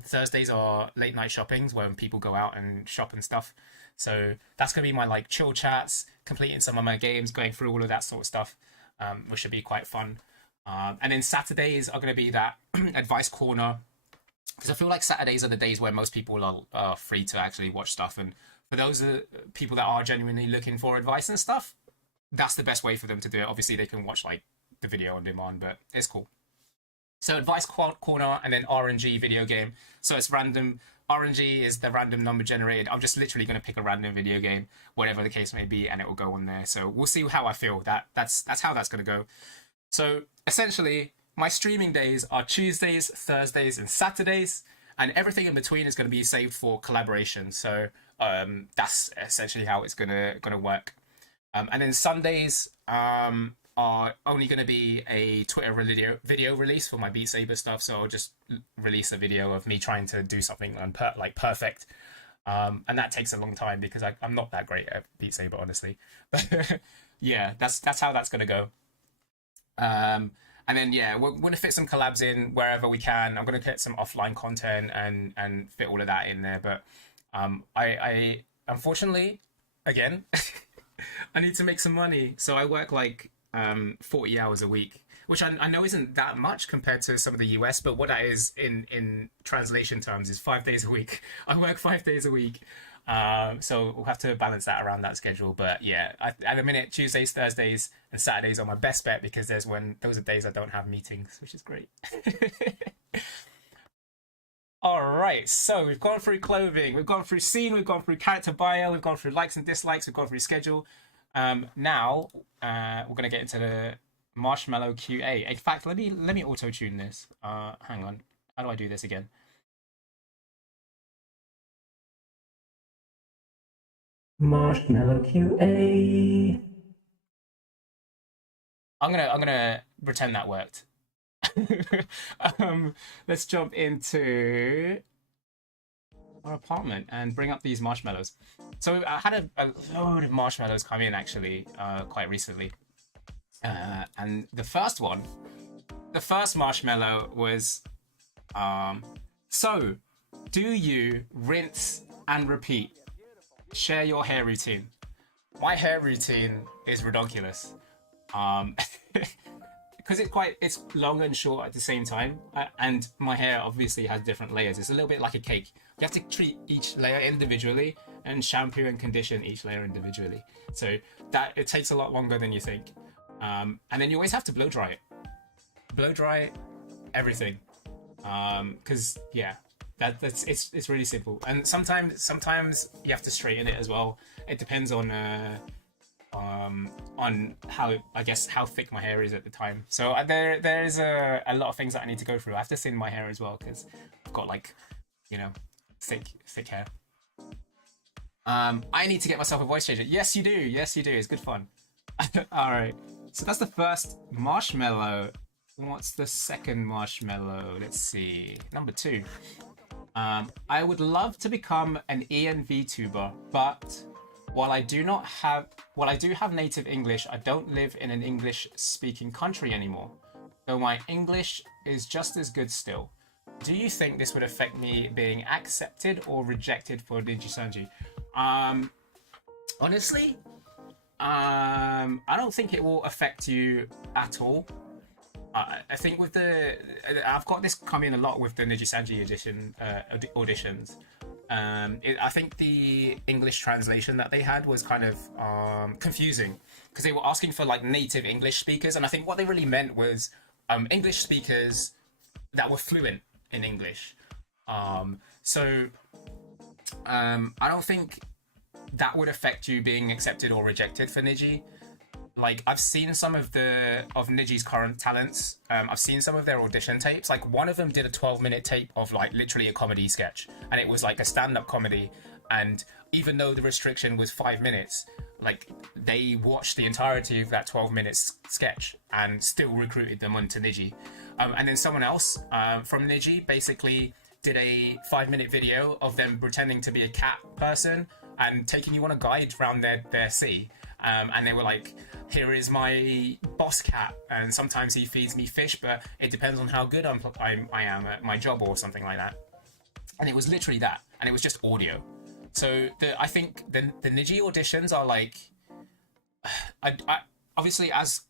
Thursdays are late night shoppings when people go out and shop and stuff. So that's going to be my like chill chats, completing some of my games, going through all of that sort of stuff, which should be quite fun. And then Saturdays are going to be that advice corner, because I feel like Saturdays are the days where most people are free to actually watch stuff. And for those people that are genuinely looking for advice and stuff, that's the best way for them to do it. Obviously, they can watch like the video on demand, but it's cool. So advice corner and then RNG video game. So it's random. RNG is the random number generated. I'm just literally going to pick a random video game, whatever the case may be, and it will go on there. So we'll see how I feel. That's how that's going to go. So essentially, my streaming days are Tuesdays, Thursdays, and Saturdays, and everything in between is going to be saved for collaboration. So that's essentially how it's gonna work. And then Sundays are only going to be a Twitter video release for my Beat Saber stuff. So I'll just release a video of me trying to do something like perfect. And that takes a long time because I'm not that great at Beat Saber, honestly. But yeah, that's how that's gonna go. And then yeah, we're gonna fit some collabs in wherever we can. I'm gonna get some offline content and fit all of that in there. But I unfortunately, again, I need to make some money, so I work like 40 hours a week, which I know isn't that much compared to some of the US, but what that is in translation terms is 5 days a week. I work 5 days a week. So we'll have to balance that around that schedule. But yeah, at the minute, Tuesdays, Thursdays, and Saturdays are my best bet because those are days I don't have meetings, which is great. All right, so we've gone through clothing, we've gone through scene, we've gone through character bio, we've gone through likes and dislikes, we've gone through schedule. Now we're gonna get into the marshmallow QA. In fact, let me auto tune this. Hang on, how do I do this again? Marshmallow QA. I'm gonna pretend that worked. Let's jump into our apartment and bring up these marshmallows. So I had a load of marshmallows come in actually quite recently. And the first marshmallow was so do you rinse and repeat? Share your hair routine. My hair routine is redonkulous. Because it's long and short at the same time, and my hair obviously has different layers. It's a little bit like a cake. You have to treat each layer individually and shampoo and condition each layer individually. So that it takes a lot longer than you think. And then you always have to blow dry it. Blow dry everything. Because yeah, that's it's really simple. And sometimes you have to straighten it as well. It depends on how thick my hair is at the time. So there is a lot of things that I need to go through. I have to thin my hair as well because I've got like, thick hair. I need to get myself a voice changer. Yes, you do. Yes, you do. It's good fun. All right. So that's the first marshmallow. What's the second marshmallow? Let's see. Number 2. I would love to become an ENV tuber, but while I do have native English, I don't live in an English-speaking country anymore. Though my English is just as good still. Do you think this would affect me being accepted or rejected for Nijisanji? Honestly, I don't think it will affect you at all. I think I've got this coming a lot with the Nijisanji edition auditions. I think the English translation that they had was kind of confusing because they were asking for like native English speakers, and I think what they really meant was English speakers that were fluent in English. So I don't think that would affect you being accepted or rejected for Niji. Like I've seen some of Niji's current talents. I've seen some of their audition tapes. Like one of them did a 12-minute tape of like literally a comedy sketch, and it was like a stand-up comedy. And even though the restriction was 5 minutes, like they watched the entirety of that 12-minute sketch and still recruited them onto Niji. And then someone else from Niji basically did a 5-minute video of them pretending to be a cat person and taking you on a guide around their sea. And they were like, here is my boss cat, and sometimes he feeds me fish, but it depends on how good I am at my job or something like that. And it was literally that, and it was just audio. So I think the Niji auditions are like, I obviously as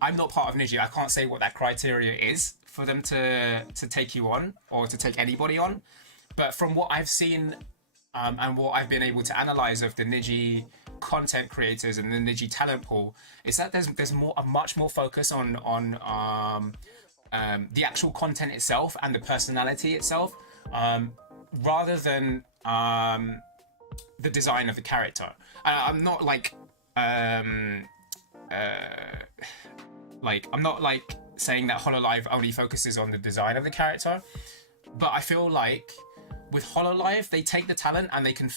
I'm not part of Niji, I can't say what that criteria is for them to take you on or to take anybody on. But from what I've seen and what I've been able to analyze of the Niji content creators and the Niji talent pool, is that there's a much more focus on the actual content itself and the personality itself, rather than the design of the character. I'm not like I'm not like saying that HoloLive only focuses on the design of the character, but I feel like with HoloLive they take the talent and they can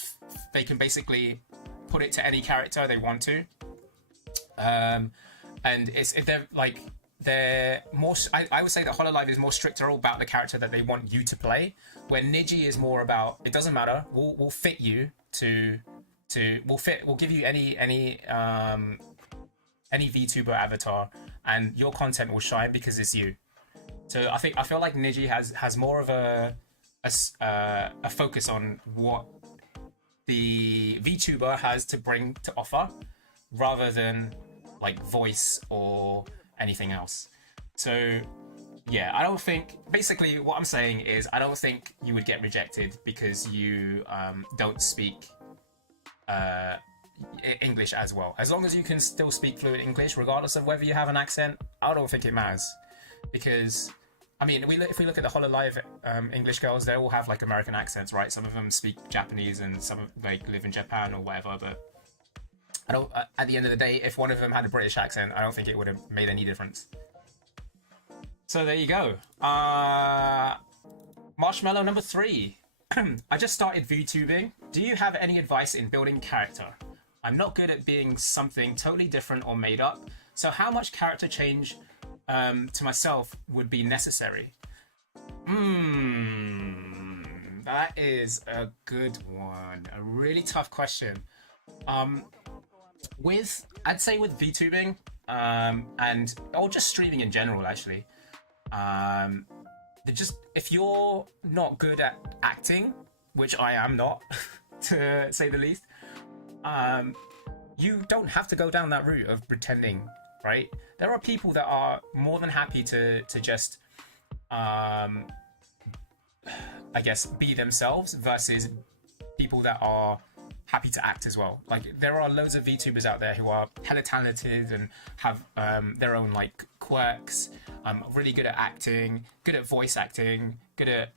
basically put it to any character they want to, and if they're like they're more. I would say that Hololive is more stricter about the character that they want you to play, where Niji is more about it doesn't matter. We'll fit you to we'll give you any VTuber avatar, and your content will shine because it's you. So I feel like Niji has more of a focus on what the VTuber has to bring to offer, rather than like voice or anything else. So yeah, I don't think, basically what I'm saying is I don't think you would get rejected because you don't speak English as well. As long as you can still speak fluent English, regardless of whether you have an accent, I don't think it matters. Because, I mean, if we look at the Hololive English girls, they all have like American accents, right? Some of them speak Japanese and some like live in Japan or whatever, but I don't. At the end of the day, if one of them had a British accent, I don't think it would have made any difference. So there you go. Marshmallow number 3. I just started VTubing. Do you have any advice in building character? I'm not good at being something totally different or made up. So how much character change to myself would be necessary? That is a good one. A really tough question. I'd say with VTubing, or just streaming in general, actually, if you're not good at acting, which I am not, to say the least, you don't have to go down that route of pretending, right? There are people that are more than happy to just, I guess, be themselves versus people that are happy to act as well. Like, there are loads of VTubers out there who are hella talented and have their own like quirks, really good at acting, good at voice acting, good at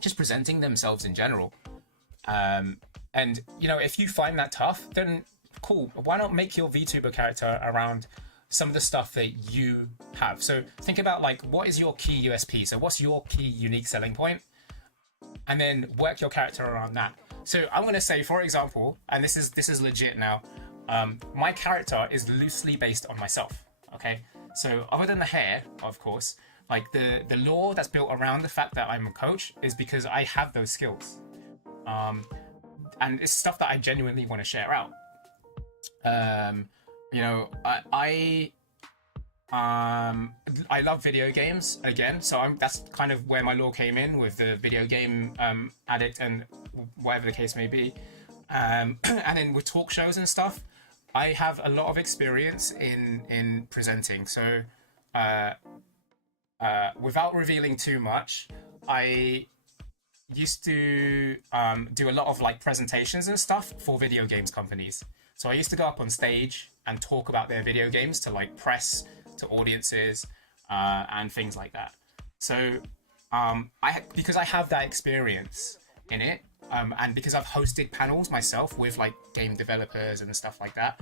just presenting themselves in general. And you know, if you find that tough, then cool. Why not make your VTuber character around some of the stuff that you have? So think about like, what is your key USP? So what's your key unique selling point? And then work your character around that. So I'm gonna say, for example, and this is legit now, my character is loosely based on myself. Okay, so other than the hair, of course, like the lore that's built around the fact that I'm a coach is because I have those skills, and it's stuff that I genuinely want to share out. You know, I love video games again, so that's kind of where my lore came in, with the video game addict and whatever the case may be. And then with talk shows and stuff, I have a lot of experience in presenting. So without revealing too much, I used to do a lot of like presentations and stuff for video games companies. So I used to go up on stage and talk about their video games to like press, to audiences, and things like that. So because I have that experience in it, and because I've hosted panels myself with like game developers and stuff like that,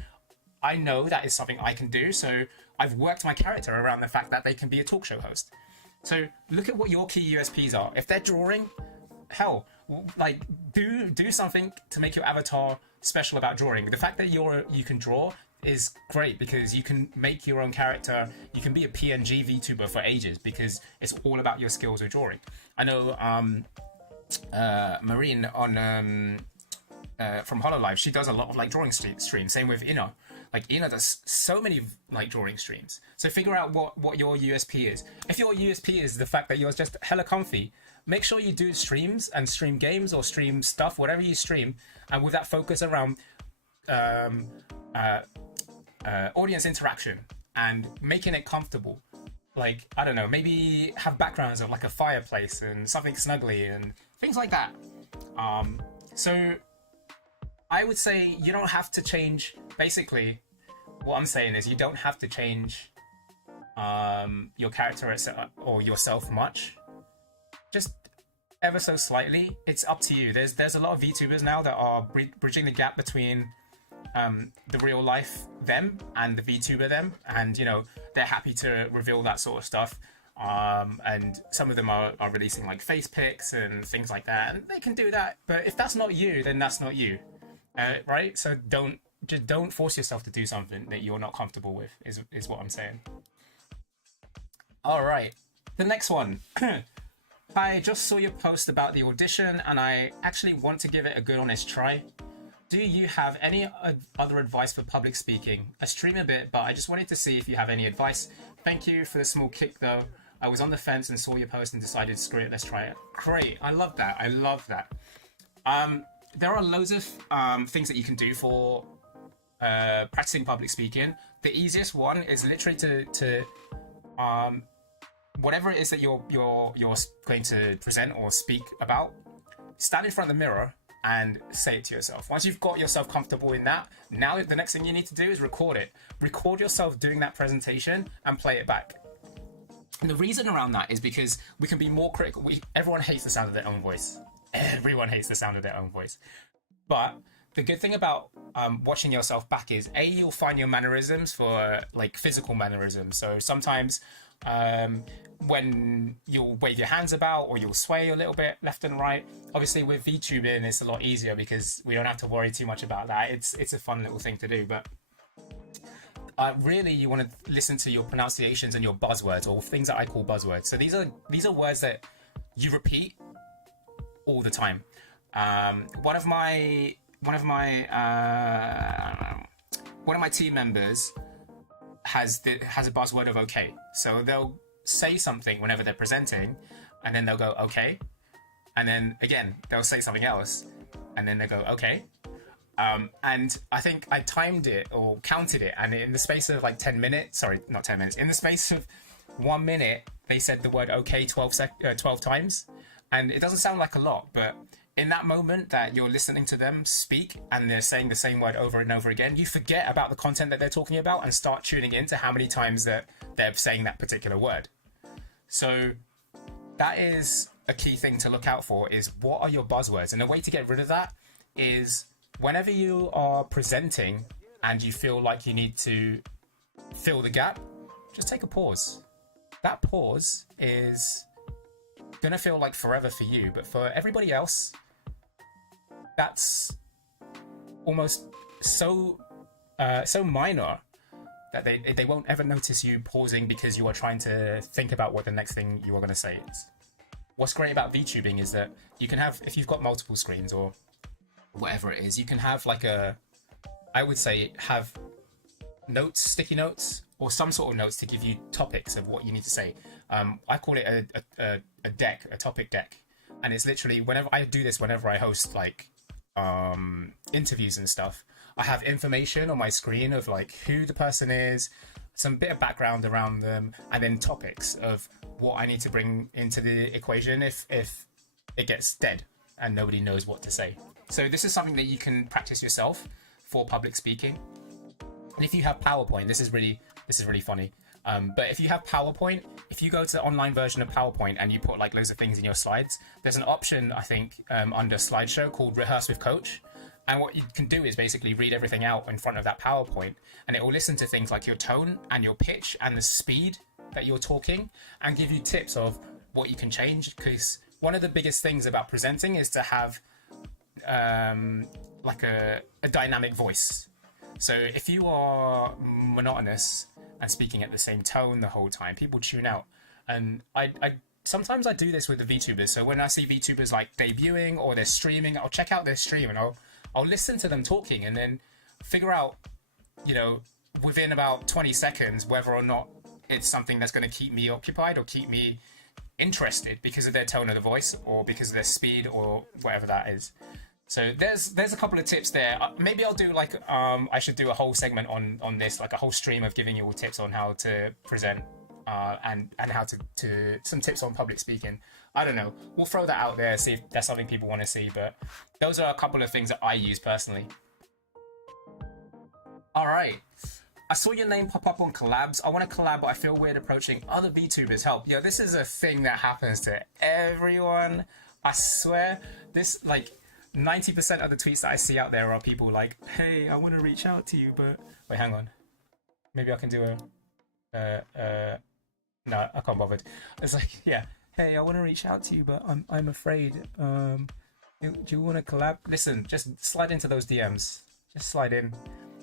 I know that is something I can do. So I've worked my character around the fact that they can be a talk show host. So look at what your key USPs are. If they're drawing, hell, like do something to make your avatar special about drawing. The fact that you can draw is great, because you can make your own character. You can be a PNG VTuber for ages because it's all about your skills with drawing. I know Marine on from Hololive, she does a lot of like drawing streams. Same with Ina. Like Ina does so many like drawing streams. So figure out what your USP is. If your USP is the fact that you're just hella comfy, make sure you do streams and stream games or stream stuff, whatever you stream, and with that focus around audience interaction and making it comfortable. Like, I don't know, maybe have backgrounds of like a fireplace and something snuggly and things like that. So I would say you don't have to change. Basically, what I'm saying is you don't have to change your character or yourself much. Just ever so slightly. It's up to you. There's a lot of VTubers now that are bridging the gap between the real life them and the VTuber them, and you know, they're happy to reveal that sort of stuff. And some of them are releasing like face pics and things like that, and they can do that. But if that's not you, then that's not you, right? So don't force yourself to do something that you're not comfortable with. Is what I'm saying. All right. The next one. I just saw your post about the audition and I actually want to give it a good honest try. Do you have any other advice for public speaking? I stream a bit, but I just wanted to see if you have any advice. Thank you for the small kick though. I was on the fence and saw your post and decided, screw it, let's try it. Great. I love that. I love that. There are loads of things that you can do for practicing public speaking. The easiest one is literally to whatever it is that you're going to present or speak about, stand in front of the mirror and say it to yourself. Once you've got yourself comfortable in that, now the next thing you need to do is record it. Record yourself doing that presentation and play it back. And the reason around that is because we can be more critical. Everyone hates the sound of their own voice. Everyone hates the sound of their own voice. But the good thing about watching yourself back is you'll find your mannerisms for like physical mannerisms. So sometimes when you'll wave your hands about or you'll sway a little bit left and right. Obviously with VTubing it's a lot easier because we don't have to worry too much about that. It's a fun little thing to do, but really you want to listen to your pronunciations and your buzzwords, or things that I call buzzwords. So these are words that you repeat all the time. One of my team members has a buzzword of okay. So they'll say something whenever they're presenting, and then they'll go okay, and then again they'll say something else, and then they go okay. And I think I timed it or counted it, and in the space of like 10 minutes, sorry, not 10 minutes, in the space of 1 minute, they said the word okay 12 times. And it doesn't sound like a lot, but in that moment that you're listening to them speak and they're saying the same word over and over again, you forget about the content that they're talking about and start tuning in to how many times that they're saying that particular word. So that is a key thing to look out for, is what are your buzzwords? And the way to get rid of that is whenever you are presenting and you feel like you need to fill the gap, just take a pause. That pause is gonna feel like forever for you, but for everybody else, that's almost so minor that they won't ever notice you pausing because you are trying to think about what the next thing you are going to say is. What's great about VTubing is that you can have, if you've got multiple screens or whatever it is, you can have like I would say have notes, sticky notes, or some sort of notes to give you topics of what you need to say. I call it a deck, a topic deck. And it's literally, whenever I do this, whenever I host like interviews and stuff, I have information on my screen of like who the person is, some bit of background around them, and then topics of what I need to bring into the equation if it gets dead and nobody knows what to say. So this is something that you can practice yourself for public speaking. And if you have PowerPoint, this is really funny. But if you have PowerPoint, if you go to the online version of PowerPoint and you put like loads of things in your slides, there's an option, I think, under slideshow called Rehearse with Coach. And what you can do is basically read everything out in front of that PowerPoint, and it will listen to things like your tone and your pitch and the speed that you're talking, and give you tips of what you can change. Because one of the biggest things about presenting is to have like a dynamic voice. So if you are monotonous and speaking at the same tone the whole time, people tune out. And I sometimes I do this with the VTubers. So when I see VTubers like debuting or they're streaming, I'll check out their stream and I'll listen to them talking and then figure out, you know, within about 20 seconds whether or not it's something that's going to keep me occupied or keep me interested because of their tone of the voice or because of their speed or whatever that is. So there's a couple of tips there. Maybe I'll do like I should do a whole segment on this, like a whole stream of giving you all tips on how to present and how to some tips on public speaking. I don't know. We'll throw that out there, see if that's something people want to see. But those are a couple of things that I use personally. All right. I saw your name pop up on collabs. I want to collab, but I feel weird approaching other VTubers. Help. Yeah, this is a thing that happens to everyone. I swear. This, like, 90% of the tweets that I see out there are people like, hey, I want to reach out to you, but... Wait, hang on. Maybe I can do no, I can't bother. It's like, yeah, hey, I want to reach out to you, but I'm afraid. Do you want to collab? Listen, just slide into those DMs. Just slide in.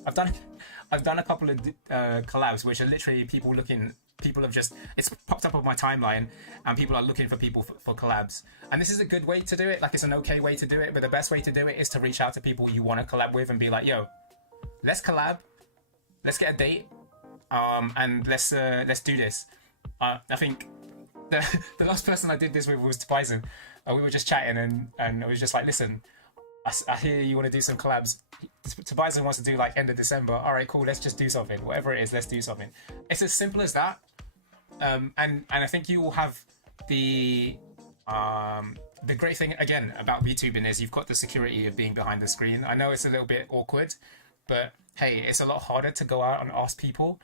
I've done a couple of collabs, which are literally people looking people have just, it's popped up on my timeline, and people are looking for people for collabs. And this is a good way to do it. Like, it's an okay way to do it, but the best way to do it is to reach out to people you want to collab with and be like, yo, let's collab, let's get a date, and let's do this. I think the last person I did this with was Bison. We were just chatting, and I was just like, listen, I hear you want to do some collabs. Tobias wants to do like end of December. All right, cool. Let's just do something. Whatever it is, let's do something. It's as simple as that. And I think you will have the great thing again about VTubing is you've got the security of being behind the screen. I know it's a little bit awkward, but hey, it's a lot harder to go out and ask people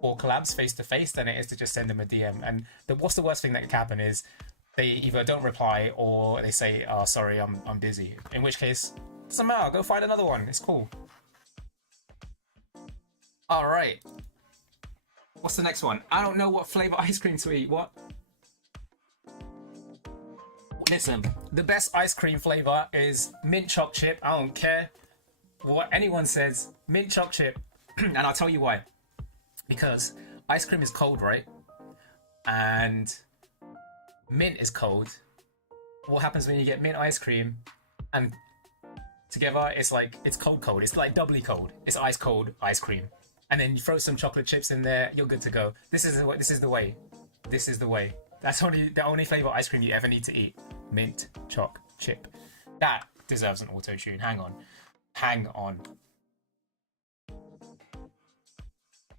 for collabs face to face than it is to just send them a DM. And what's the worst thing that can happen is they either don't reply or they say, "Oh, sorry, I'm busy." In which case, doesn't matter. Go find another one. It's cool. All right. What's the next one? I don't know what flavor ice cream to eat. What? Listen, the best ice cream flavor is mint choc chip. I don't care what anyone says. Mint choc chip, and I'll tell you why. Because ice cream is cold, right? And mint is cold. What happens when you get mint ice cream and together it's like it's cold. It's like doubly cold. It's ice cold ice cream. And then you throw some chocolate chips in there, you're good to go. This is the way. That's the only flavor ice cream you ever need to eat. Mint choc chip. That deserves an auto tune. Hang on.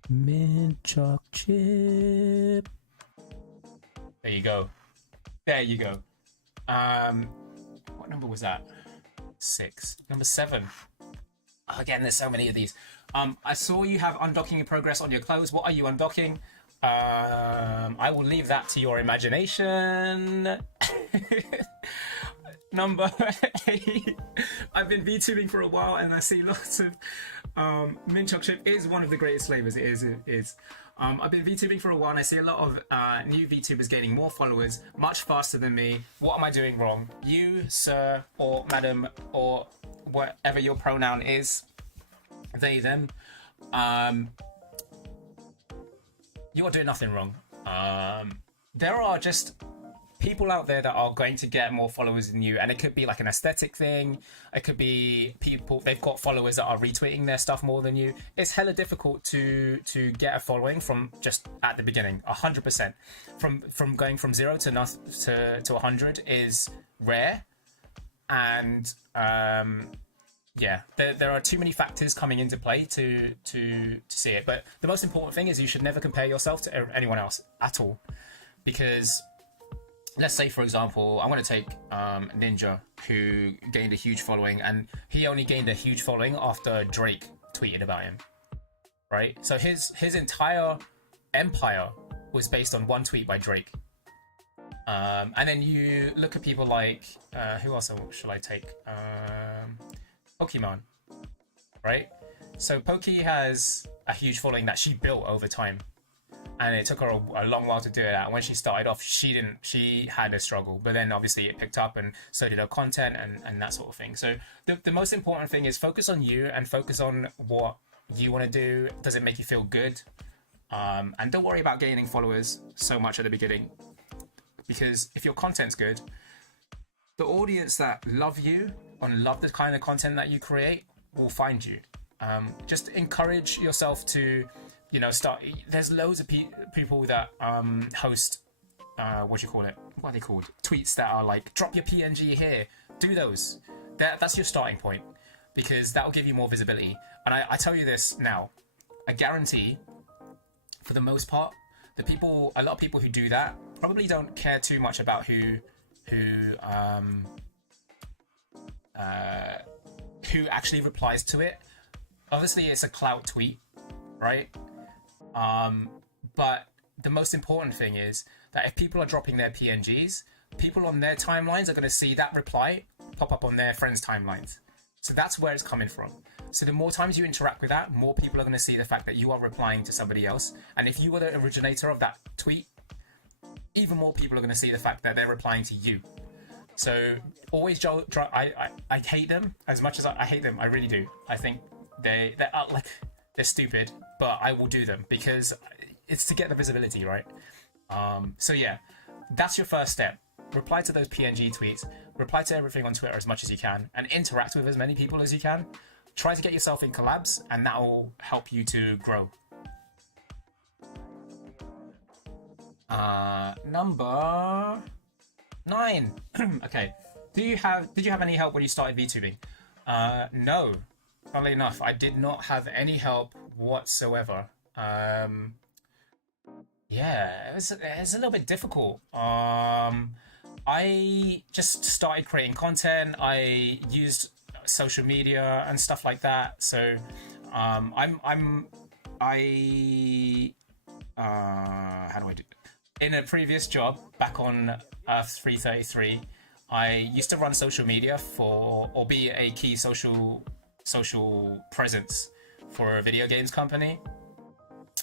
Mint choc chip. There you go. What number was that? 6. Number 7. Again, there's so many of these. I saw you have undocking in progress on your clothes. What are you undocking? I will leave that to your imagination. Number 8. I've been VTubing for a while and I see lots of mint choc chip is one of the greatest flavors. It is. I've been VTubing for a while and I see a lot of new VTubers gaining more followers much faster than me. What am I doing wrong? You, sir, or madam, or whatever your pronoun is, they, them, you're doing nothing wrong. There are just people out there that are going to get more followers than you, and it could be like an aesthetic thing. It could be people, they've got followers that are retweeting their stuff more than you. It's hella difficult to get a following from just at the beginning. 100% from going from 0 to 100 is rare, and yeah, there are too many factors coming into play to see it. But the most important thing is you should never compare yourself to anyone else at all, because let's say, for example, I'm going to take Ninja, who gained a huge following, and he only gained a huge following after Drake tweeted about him, right? So his entire empire was based on one tweet by Drake. And then you look at people like, who else should I take? Pokemon, right? So Pokey has a huge following that she built over time. And it took her a long while to do it. And when she started off, she had a struggle, but then obviously it picked up, and so did her content and that sort of thing. So the most important thing is focus on you and focus on what you want to do. Does it make you feel good? And don't worry about gaining followers so much at the beginning, because if your content's good, the audience that love you and love the kind of content that you create will find you. Just encourage yourself to, start. There's loads of people that host, what are they called? Tweets that are like, drop your PNG here. Do those. That's your starting point, because that will give you more visibility. And I tell you this now, I guarantee, for the most part, a lot of people who do that probably don't care too much about who actually replies to it. Obviously, it's a clout tweet, right? But the most important thing is that if people are dropping their PNGs, people on their timelines are going to see that reply pop up on their friends' timelines. So that's where it's coming from. So the more times you interact with that, more people are going to see the fact that you are replying to somebody else. And if you were the originator of that tweet, even more people are going to see the fact that they're replying to you. So always, I hate them as much as I hate them. I really do. I think they're stupid, but I will do them, because it's to get the visibility, right? So yeah, that's your first step. Reply to those PNG tweets, reply to everything on Twitter as much as you can, and interact with as many people as you can. Try to get yourself in collabs, and that will help you to grow. Number 9. Okay. Did you have any help when you started VTubing? No. Funnily enough, I did not have any help whatsoever. Yeah, it was a little bit difficult. I just started creating content. I used social media and stuff like that. So, how do I do? In a previous job back on Earth 333, I used to run social media or be a key social presence for a video games company.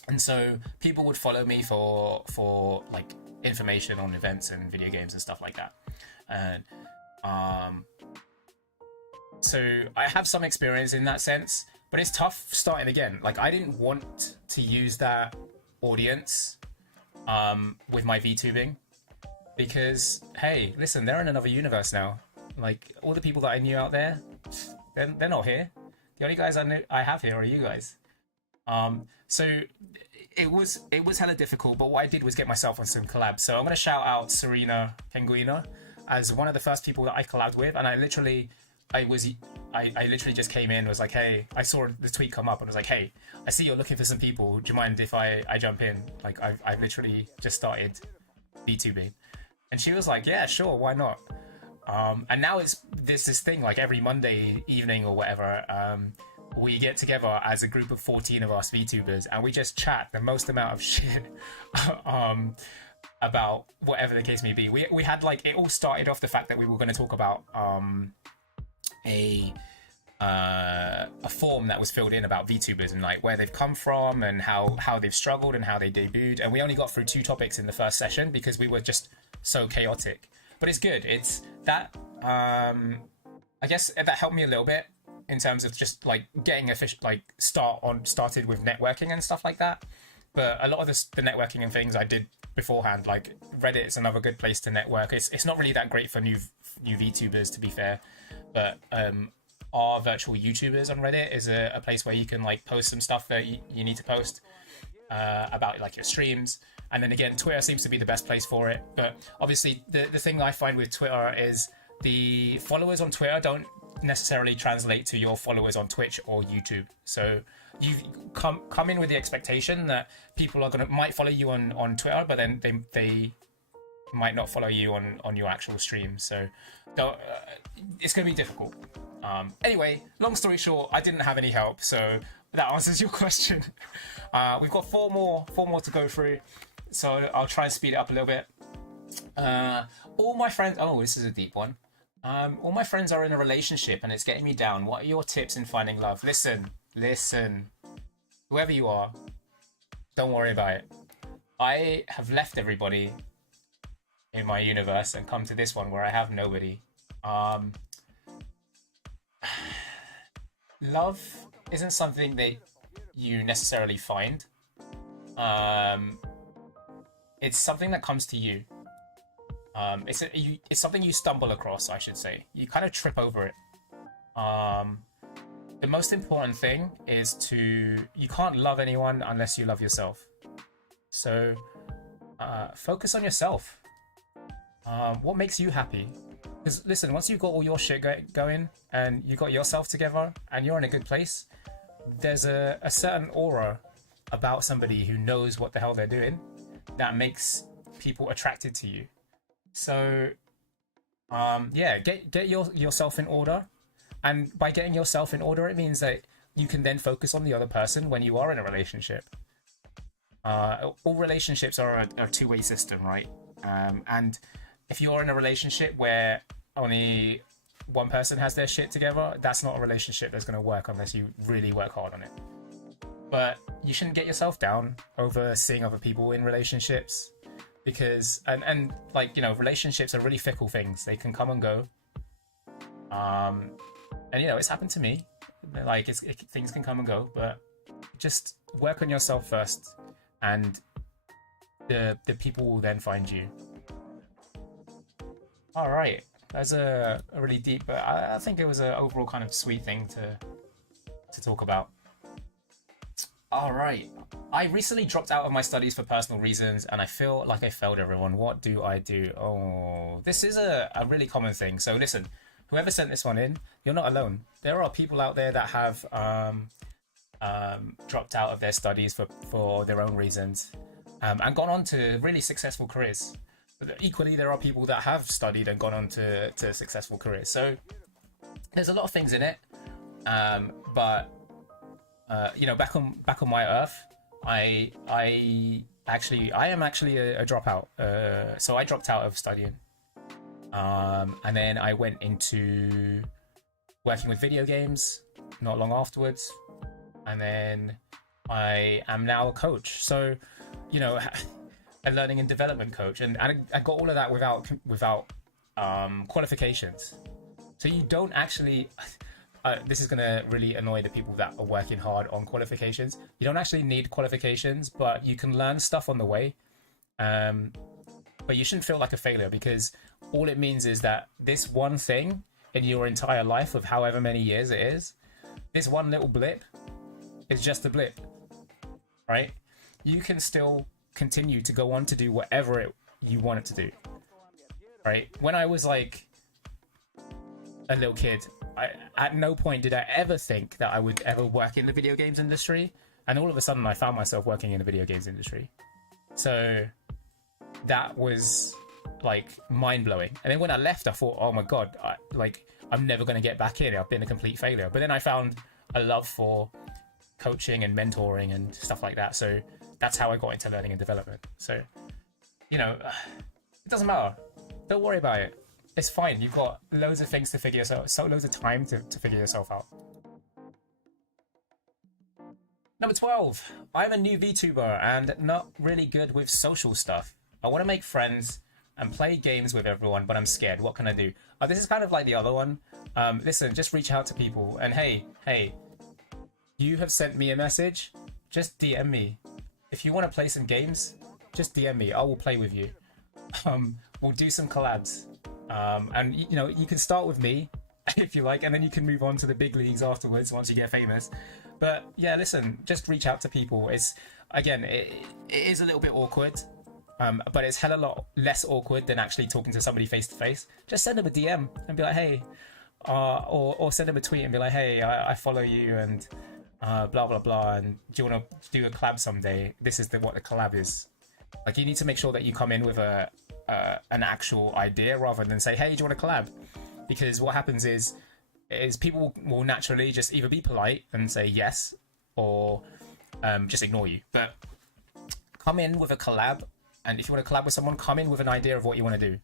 And so people would follow me for like information on events and video games and stuff like that. And so I have some experience in that sense, but it's tough starting again. Like, I didn't want to use that audience with my VTubing, because hey, listen, they're in another universe now. Like, all the people that I knew out there, they're not here. The only guys I have here are you guys. So it was hella difficult, but what I did was get myself on some collabs. So I'm gonna shout out Serena Penguina as one of the first people that I collabed with, and I literally just came in, was like, hey, I saw the tweet come up and was like, hey, I see you're looking for some people. Do you mind if I jump in? Like, I've literally just started VTubing. And she was like, yeah, sure, why not? And now there's this thing, like every Monday evening or whatever, we get together as a group of 14 of us VTubers, and we just chat the most amount of shit about whatever the case may be. We had, like, it all started off the fact that we were going to talk about a form that was filled in about VTubers and like where they've come from and how they've struggled and how they debuted. And we only got through 2 topics in the first session because we were just so chaotic. But it's good. It's that I guess that helped me a little bit in terms of just like getting started with networking and stuff like that. But a lot of the networking and things I did beforehand, like Reddit is another good place to network. It's not really that great for new VTubers, to be fair, but our virtual YouTubers on Reddit is a place where you can like post some stuff that you need to post about like your streams. And then again, Twitter seems to be the best place for it. But obviously the thing I find with Twitter is the followers on Twitter don't necessarily translate to your followers on Twitch or YouTube. So you come in with the expectation that people might follow you on Twitter, but then they might not follow you on your actual stream. So it's going to be difficult. Anyway, long story short, I didn't have any help, so that answers your question. We've got four more to go through, so I'll try and speed it up a little bit. All my friends, this is a deep one. All my friends are in a relationship and it's getting me down. What are your tips in finding love? Listen, whoever you are, don't worry about it. I have left everybody in my universe and come to this one where I have nobody. Love isn't something that you necessarily find. It's something that comes to you. It's something you stumble across, I should say. You kind of trip over it. The most important thing is you can't love anyone unless you love yourself. So focus on yourself. What makes you happy? Because listen, once you've got all your shit going and you got yourself together and you're in a good place, there's a certain aura about somebody who knows what the hell they're doing that makes people attracted to you. So get yourself in order. And by getting yourself in order, it means that you can then focus on the other person when you are in a relationship. All relationships are a two-way system, right? And if you're in a relationship where only one person has their shit together, that's not a relationship that's going to work unless you really work hard on it. But you shouldn't get yourself down over seeing other people in relationships, because and like, you know, relationships are really fickle things. They can come and go. And you know, it's happened to me. Like things can come and go, but just work on yourself first and the people will then find you. All right, that's a really deep, but I think it was an overall kind of sweet thing to talk about. All right, I recently dropped out of my studies for personal reasons, and I feel like I failed everyone. What do I do? Oh, this is a really common thing. So listen, whoever sent this one in, you're not alone. There are people out there that have dropped out of their studies for their own reasons, and gone on to really successful careers. But equally, there are people that have studied and gone on to successful careers. So there's a lot of things in it, but you know, back on my earth, I am actually a dropout. So I dropped out of studying, and then I went into working with video games not long afterwards, and then I am now a coach. So, you know, a learning and development coach, and I got all of that without qualifications. So you don't actually. This is going to really annoy the people that are working hard on qualifications. You don't actually need qualifications, but you can learn stuff on the way. But you shouldn't feel like a failure, because all it means is that this one thing in your entire life of however many years it is, this one little blip is just a blip, right? You can still continue to go on to do whatever you want it to do, right? When I was like a little kid, at no point did I ever think that I would ever work in the video games industry, and all of a sudden I found myself working in the video games industry. So that was like mind-blowing. And then when I left, I thought, oh my god, I'm never going to get back in. I've been a complete failure. But then I found a love for coaching and mentoring and stuff like that. So that's how I got into learning and development. So, you know, it doesn't matter. Don't worry about it. It's fine. You've got loads of things to figure yourself, so loads of time to figure yourself out. Number 12. I'm a new VTuber and not really good with social stuff. I want to make friends and play games with everyone, but I'm scared. What can I do? This is kind of like the other one. Listen, just reach out to people, and hey, you have sent me a message. Just DM me. If you want to play some games, just DM me. I will play with you. We'll do some collabs. And you know, you can start with me if you like, and then you can move on to the big leagues afterwards once you get famous. But yeah, listen, just reach out to people. It's, again, it is a little bit awkward, but it's hell a lot less awkward than actually talking to somebody face to face. Just send them a DM and be like, hey, or send them a tweet and be like, hey, I follow you, and blah blah blah, and do you want to do a collab someday? This is what the collab is. Like, you need to make sure that you come in with an actual idea rather than say, hey, do you want to collab? Because what happens is people will naturally just either be polite and say yes, or just ignore you. But come in with a collab, and if you want to collab with someone, come in with an idea of what you want to do.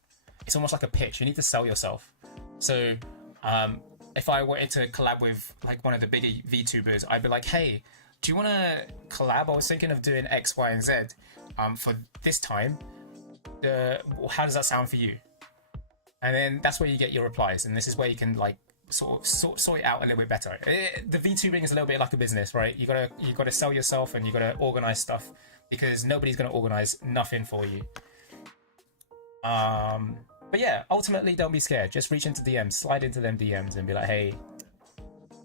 It's almost like a pitch. You need to sell yourself. So if I wanted to collab with like one of the bigger VTubers, I'd be like, hey, do you want to collab? I was thinking of doing X, Y, and Z for this time. How does that sound for you? And then that's where you get your replies, and this is where you can like sort it out a little bit better. The VTubing is a little bit like a business, right? You gotta sell yourself, and you gotta organize stuff, because nobody's gonna organize nothing for you. But yeah, ultimately, don't be scared. Just reach into DMs, slide into them DMs, and be like, hey,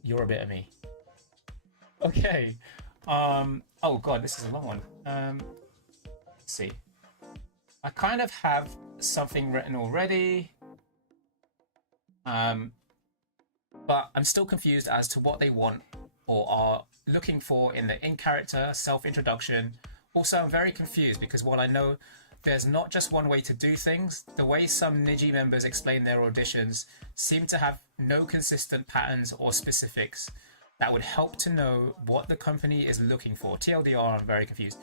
you're a bit of me. Okay. Oh god, this is a long one. Let's see. I kind of have something written already, but I'm still confused as to what they want or are looking for in the in-character self-introduction. Also, I'm very confused because while I know there's not just one way to do things, the way some Niji members explain their auditions seem to have no consistent patterns or specifics that would help to know what the company is looking for. TLDR, I'm very confused.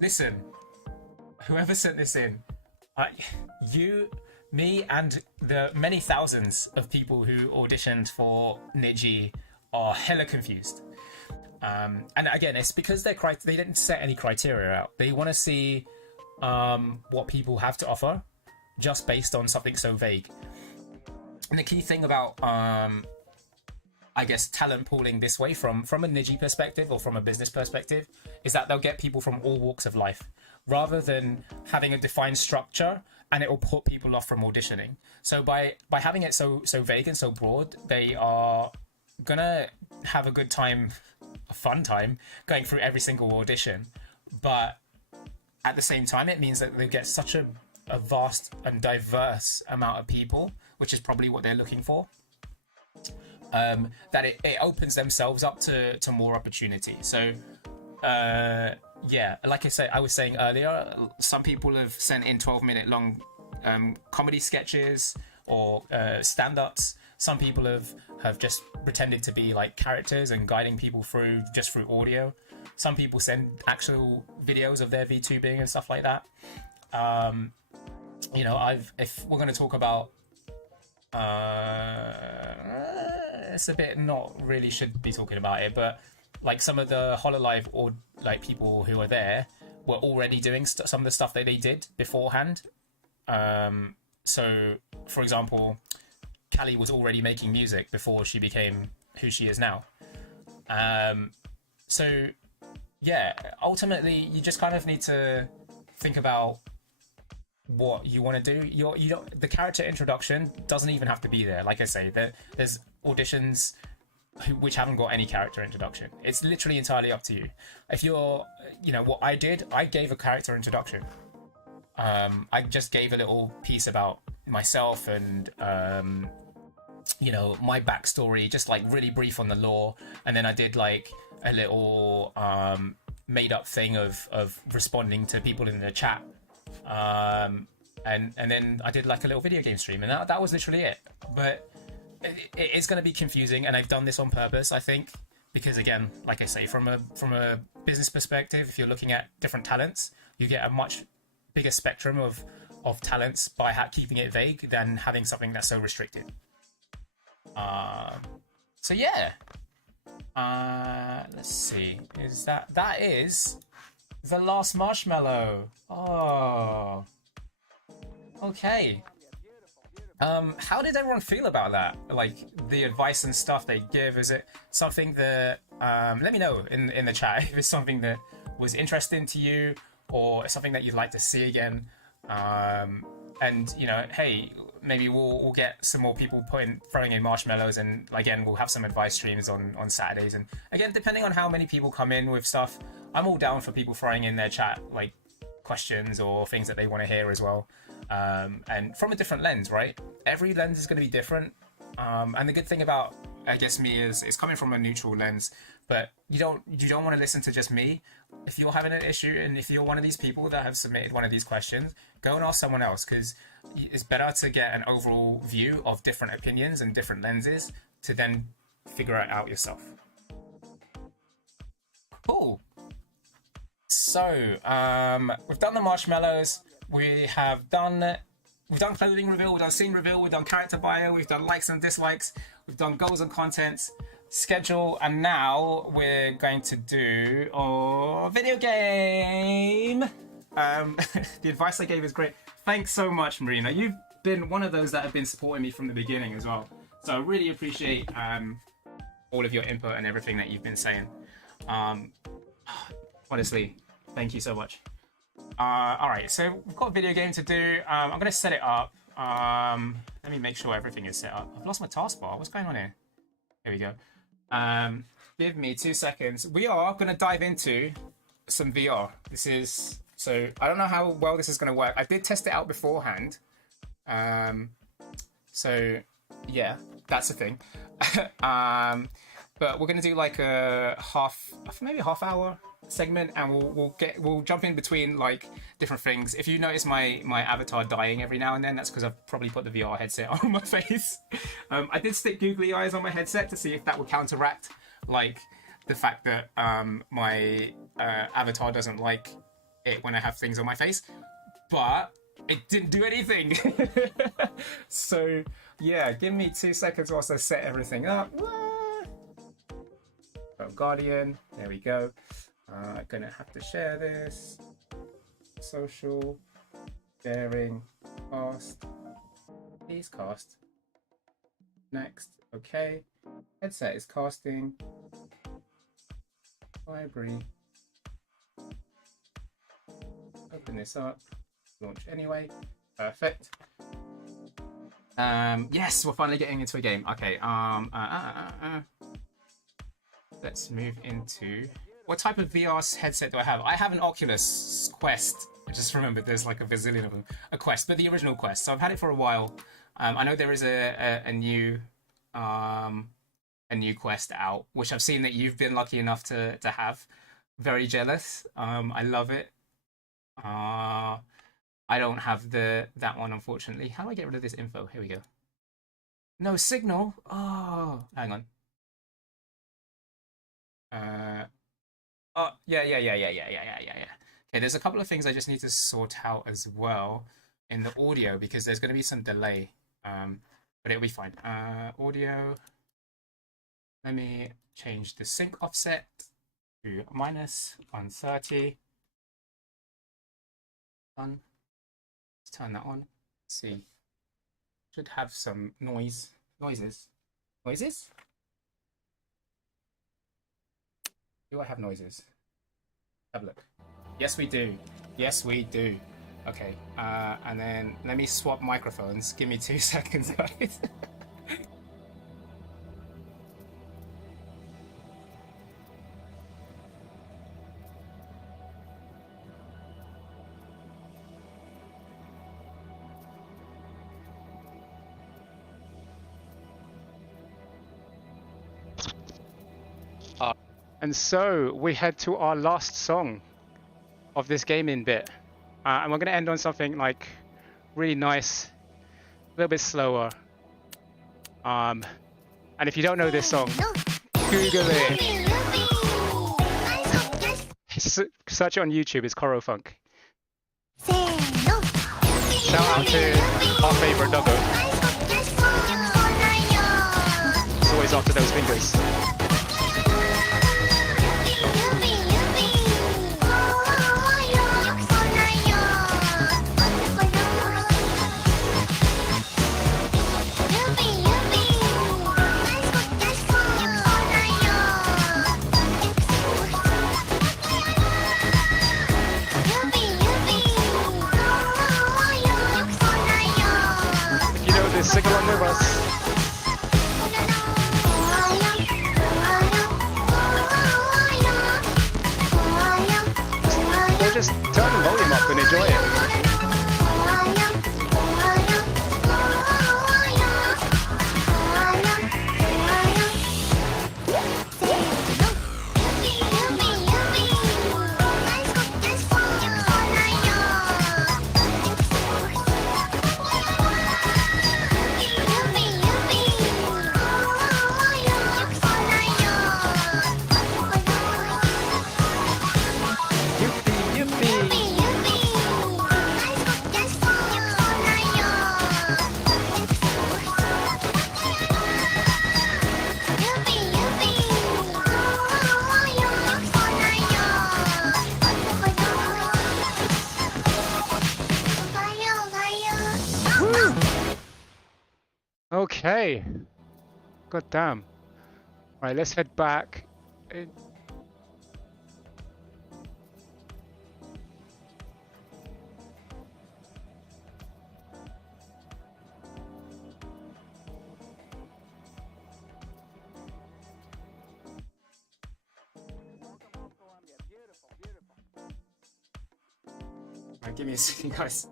Listen, whoever sent this in, me and the many thousands of people who auditioned for Niji are hella confused. And again, it's because they didn't set any criteria out. They want to see what people have to offer just based on something so vague. And the key thing about I guess talent pooling this way from a Niji perspective or from a business perspective is that they'll get people from all walks of life. rather than having a defined structure, and it will put people off from auditioning. So by having it so vague and so broad, they are gonna have a good time, a fun time, going through every single audition. But at the same time, it means that they get such a vast and diverse amount of people, which is probably what they're looking for, that it opens themselves up to more opportunity. So yeah, like I was saying earlier, some people have sent in 12-minute long comedy sketches or stand-ups. Some people have just pretended to be like characters and guiding people through audio. Some people send actual videos of their VTubing and stuff like that. You know, if we're going to talk about, it's a bit not really should be talking about it, but like some of the HoloLive or like people who are there were already doing some of the stuff that they did beforehand. So, for example, Callie was already making music before she became who she is now. So, yeah, ultimately, you just kind of need to think about what you want to do. You don't. The character introduction doesn't even have to be there. Like I say, there's auditions which haven't got any character introduction. It's literally entirely up to you. If you're, you know, what I did, I gave a character introduction. I just gave a little piece about myself and you know, my backstory, just like really brief on the lore, and then I did like a little made up thing of responding to people in the chat, and then I did like a little video game stream, and that was literally it. But it's going to be confusing, and I've done this on purpose, I think, because again, like I say, from a business perspective, if you're looking at different talents, you get a much bigger spectrum of talents by keeping it vague than having something that's so restricted. So yeah, let's see, that is the last marshmallow. Oh, okay. How did everyone feel about that? Like the advice and stuff they give, is it something that, let me know in the chat if it's something that was interesting to you or something that you'd like to see again. And you know, hey, maybe we'll get some more people throwing in marshmallows, and again, we'll have some advice streams on Saturdays. And again, depending on how many people come in with stuff, I'm all down for people throwing in their chat, like questions or things that they want to hear as well. And from a different lens, right? Every lens is going to be different. And the good thing about, I guess, me is coming from a neutral lens, but you don't want to listen to just me. If you're having an issue, and if you're one of these people that have submitted one of these questions, go and ask someone else, because it's better to get an overall view of different opinions and different lenses to then figure it out yourself. Cool. So, we've done the marshmallows. We've done clothing reveal, we've done scene reveal, we've done character bio, we've done likes and dislikes, we've done goals and contents, schedule, and now we're going to do our video game. The advice I gave is great. Thanks so much, Marina. You've been one of those that have been supporting me from the beginning as well. So I really appreciate all of your input and everything that you've been saying. Honestly, thank you so much. All right, so we've got a video game to do. I'm going to set it up. Let me make sure everything is set up. I've lost my taskbar. What's going on here? Here we go. Give me 2 seconds. We are going to dive into some VR. So I don't know how well this is going to work. I did test it out beforehand. So yeah, that's the thing. But we're going to do like maybe a half hour segment, and we'll jump in between like different things. If you notice my avatar dying every now and then, that's because I've probably put the VR headset on my face. I did stick googly eyes on my headset to see if that would counteract like the fact that my avatar doesn't like it when I have things on my face, but it didn't do anything. So yeah, give me 2 seconds whilst I set everything up. Guardian, there we go. Gonna have to share this. Social, sharing, cast. Please cast. Next, okay. Headset is casting. Library. Open this up. Launch anyway. Perfect. Yes, we're finally getting into a game. Okay. Let's move into what type of VR headset do I have? I have an Oculus Quest. I just remembered there's like a bazillion of them. A Quest, but the original Quest. So I've had it for a while. I know there is a new Quest out, which I've seen that you've been lucky enough to have. Very jealous. I love it. I don't have that one, unfortunately. How do I get rid of this info? Here we go. No signal. Oh, hang on. Oh, yeah. Okay, there's a couple of things I just need to sort out as well in the audio because there's going to be some delay. But it'll be fine. Audio. Let me change the sync offset to -130. Done. Let's turn that on. Let's see. Should have some noises. Do I have noises? Have a look. Yes, we do. Okay, and then let me swap microphones. Give me 2 seconds, guys. And so we head to our last song of this gaming bit. And we're going to end on something like really nice, a little bit slower. And if you don't know this song, Google it. Search it on YouTube, it's Koro Funk. Shout out to our favorite doggo. It's always after those fingers. Sing along with us. Or just turn the volume up and enjoy it. Okay. God damn. All right, let's head back. All right, give me a second, guys.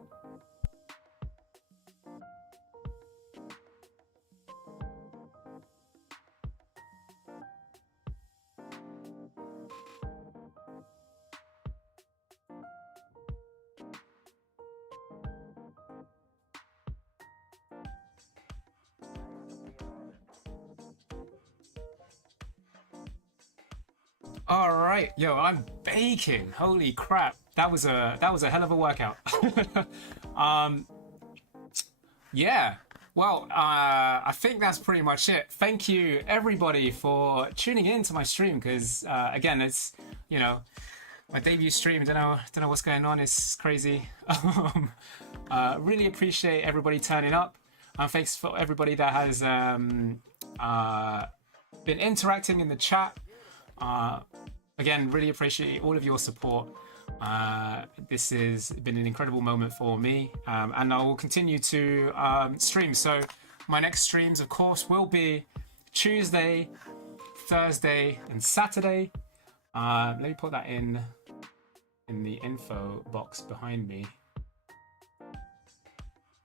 All right, yo, I'm baking. Holy crap, that was a hell of a workout. Yeah. Well, I think that's pretty much it. Thank you everybody for tuning in to my stream because again, it's my debut stream. Don't know what's going on. It's crazy. Really appreciate everybody turning up. Thanks for everybody that has been interacting in the chat. Again, really appreciate all of your support. This has been an incredible moment for me, and I will continue to stream. So my next streams, of course, will be Tuesday, Thursday, and Saturday. Let me put that in the info box behind me.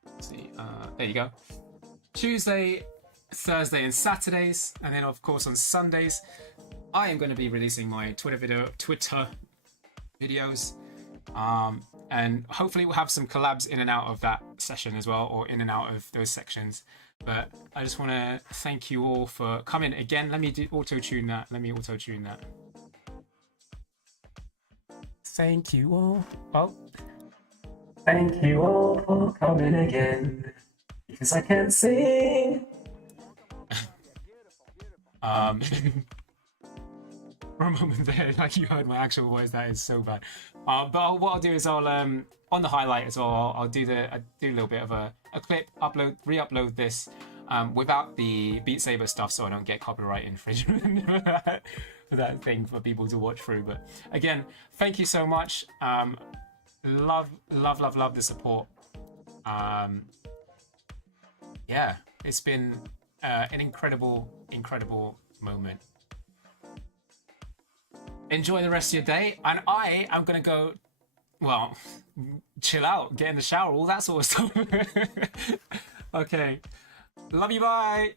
Let's see, there you go. Tuesday, Thursday, and Saturdays, and then of course on Sundays, I am going to be releasing my Twitter videos, and hopefully we'll have some collabs in and out of that session as well, or in and out of those sections. But I just want to thank you all for coming again. Let me auto-tune that. Thank you all. Oh, thank you all for coming again, because I can't sing. For a moment there, like you heard my actual voice, that is so bad. But what I'll do is I'll on the highlight as well, I'll do a little bit of a clip, re-upload this without the Beat Saber stuff, so I don't get copyright infringement for that thing for people to watch through. But again, thank you so much. Love the support. Yeah, it's been an incredible moment. Enjoy the rest of your day, and I am gonna go, well, chill out, get in the shower, all that sort of stuff. Okay, love you, bye.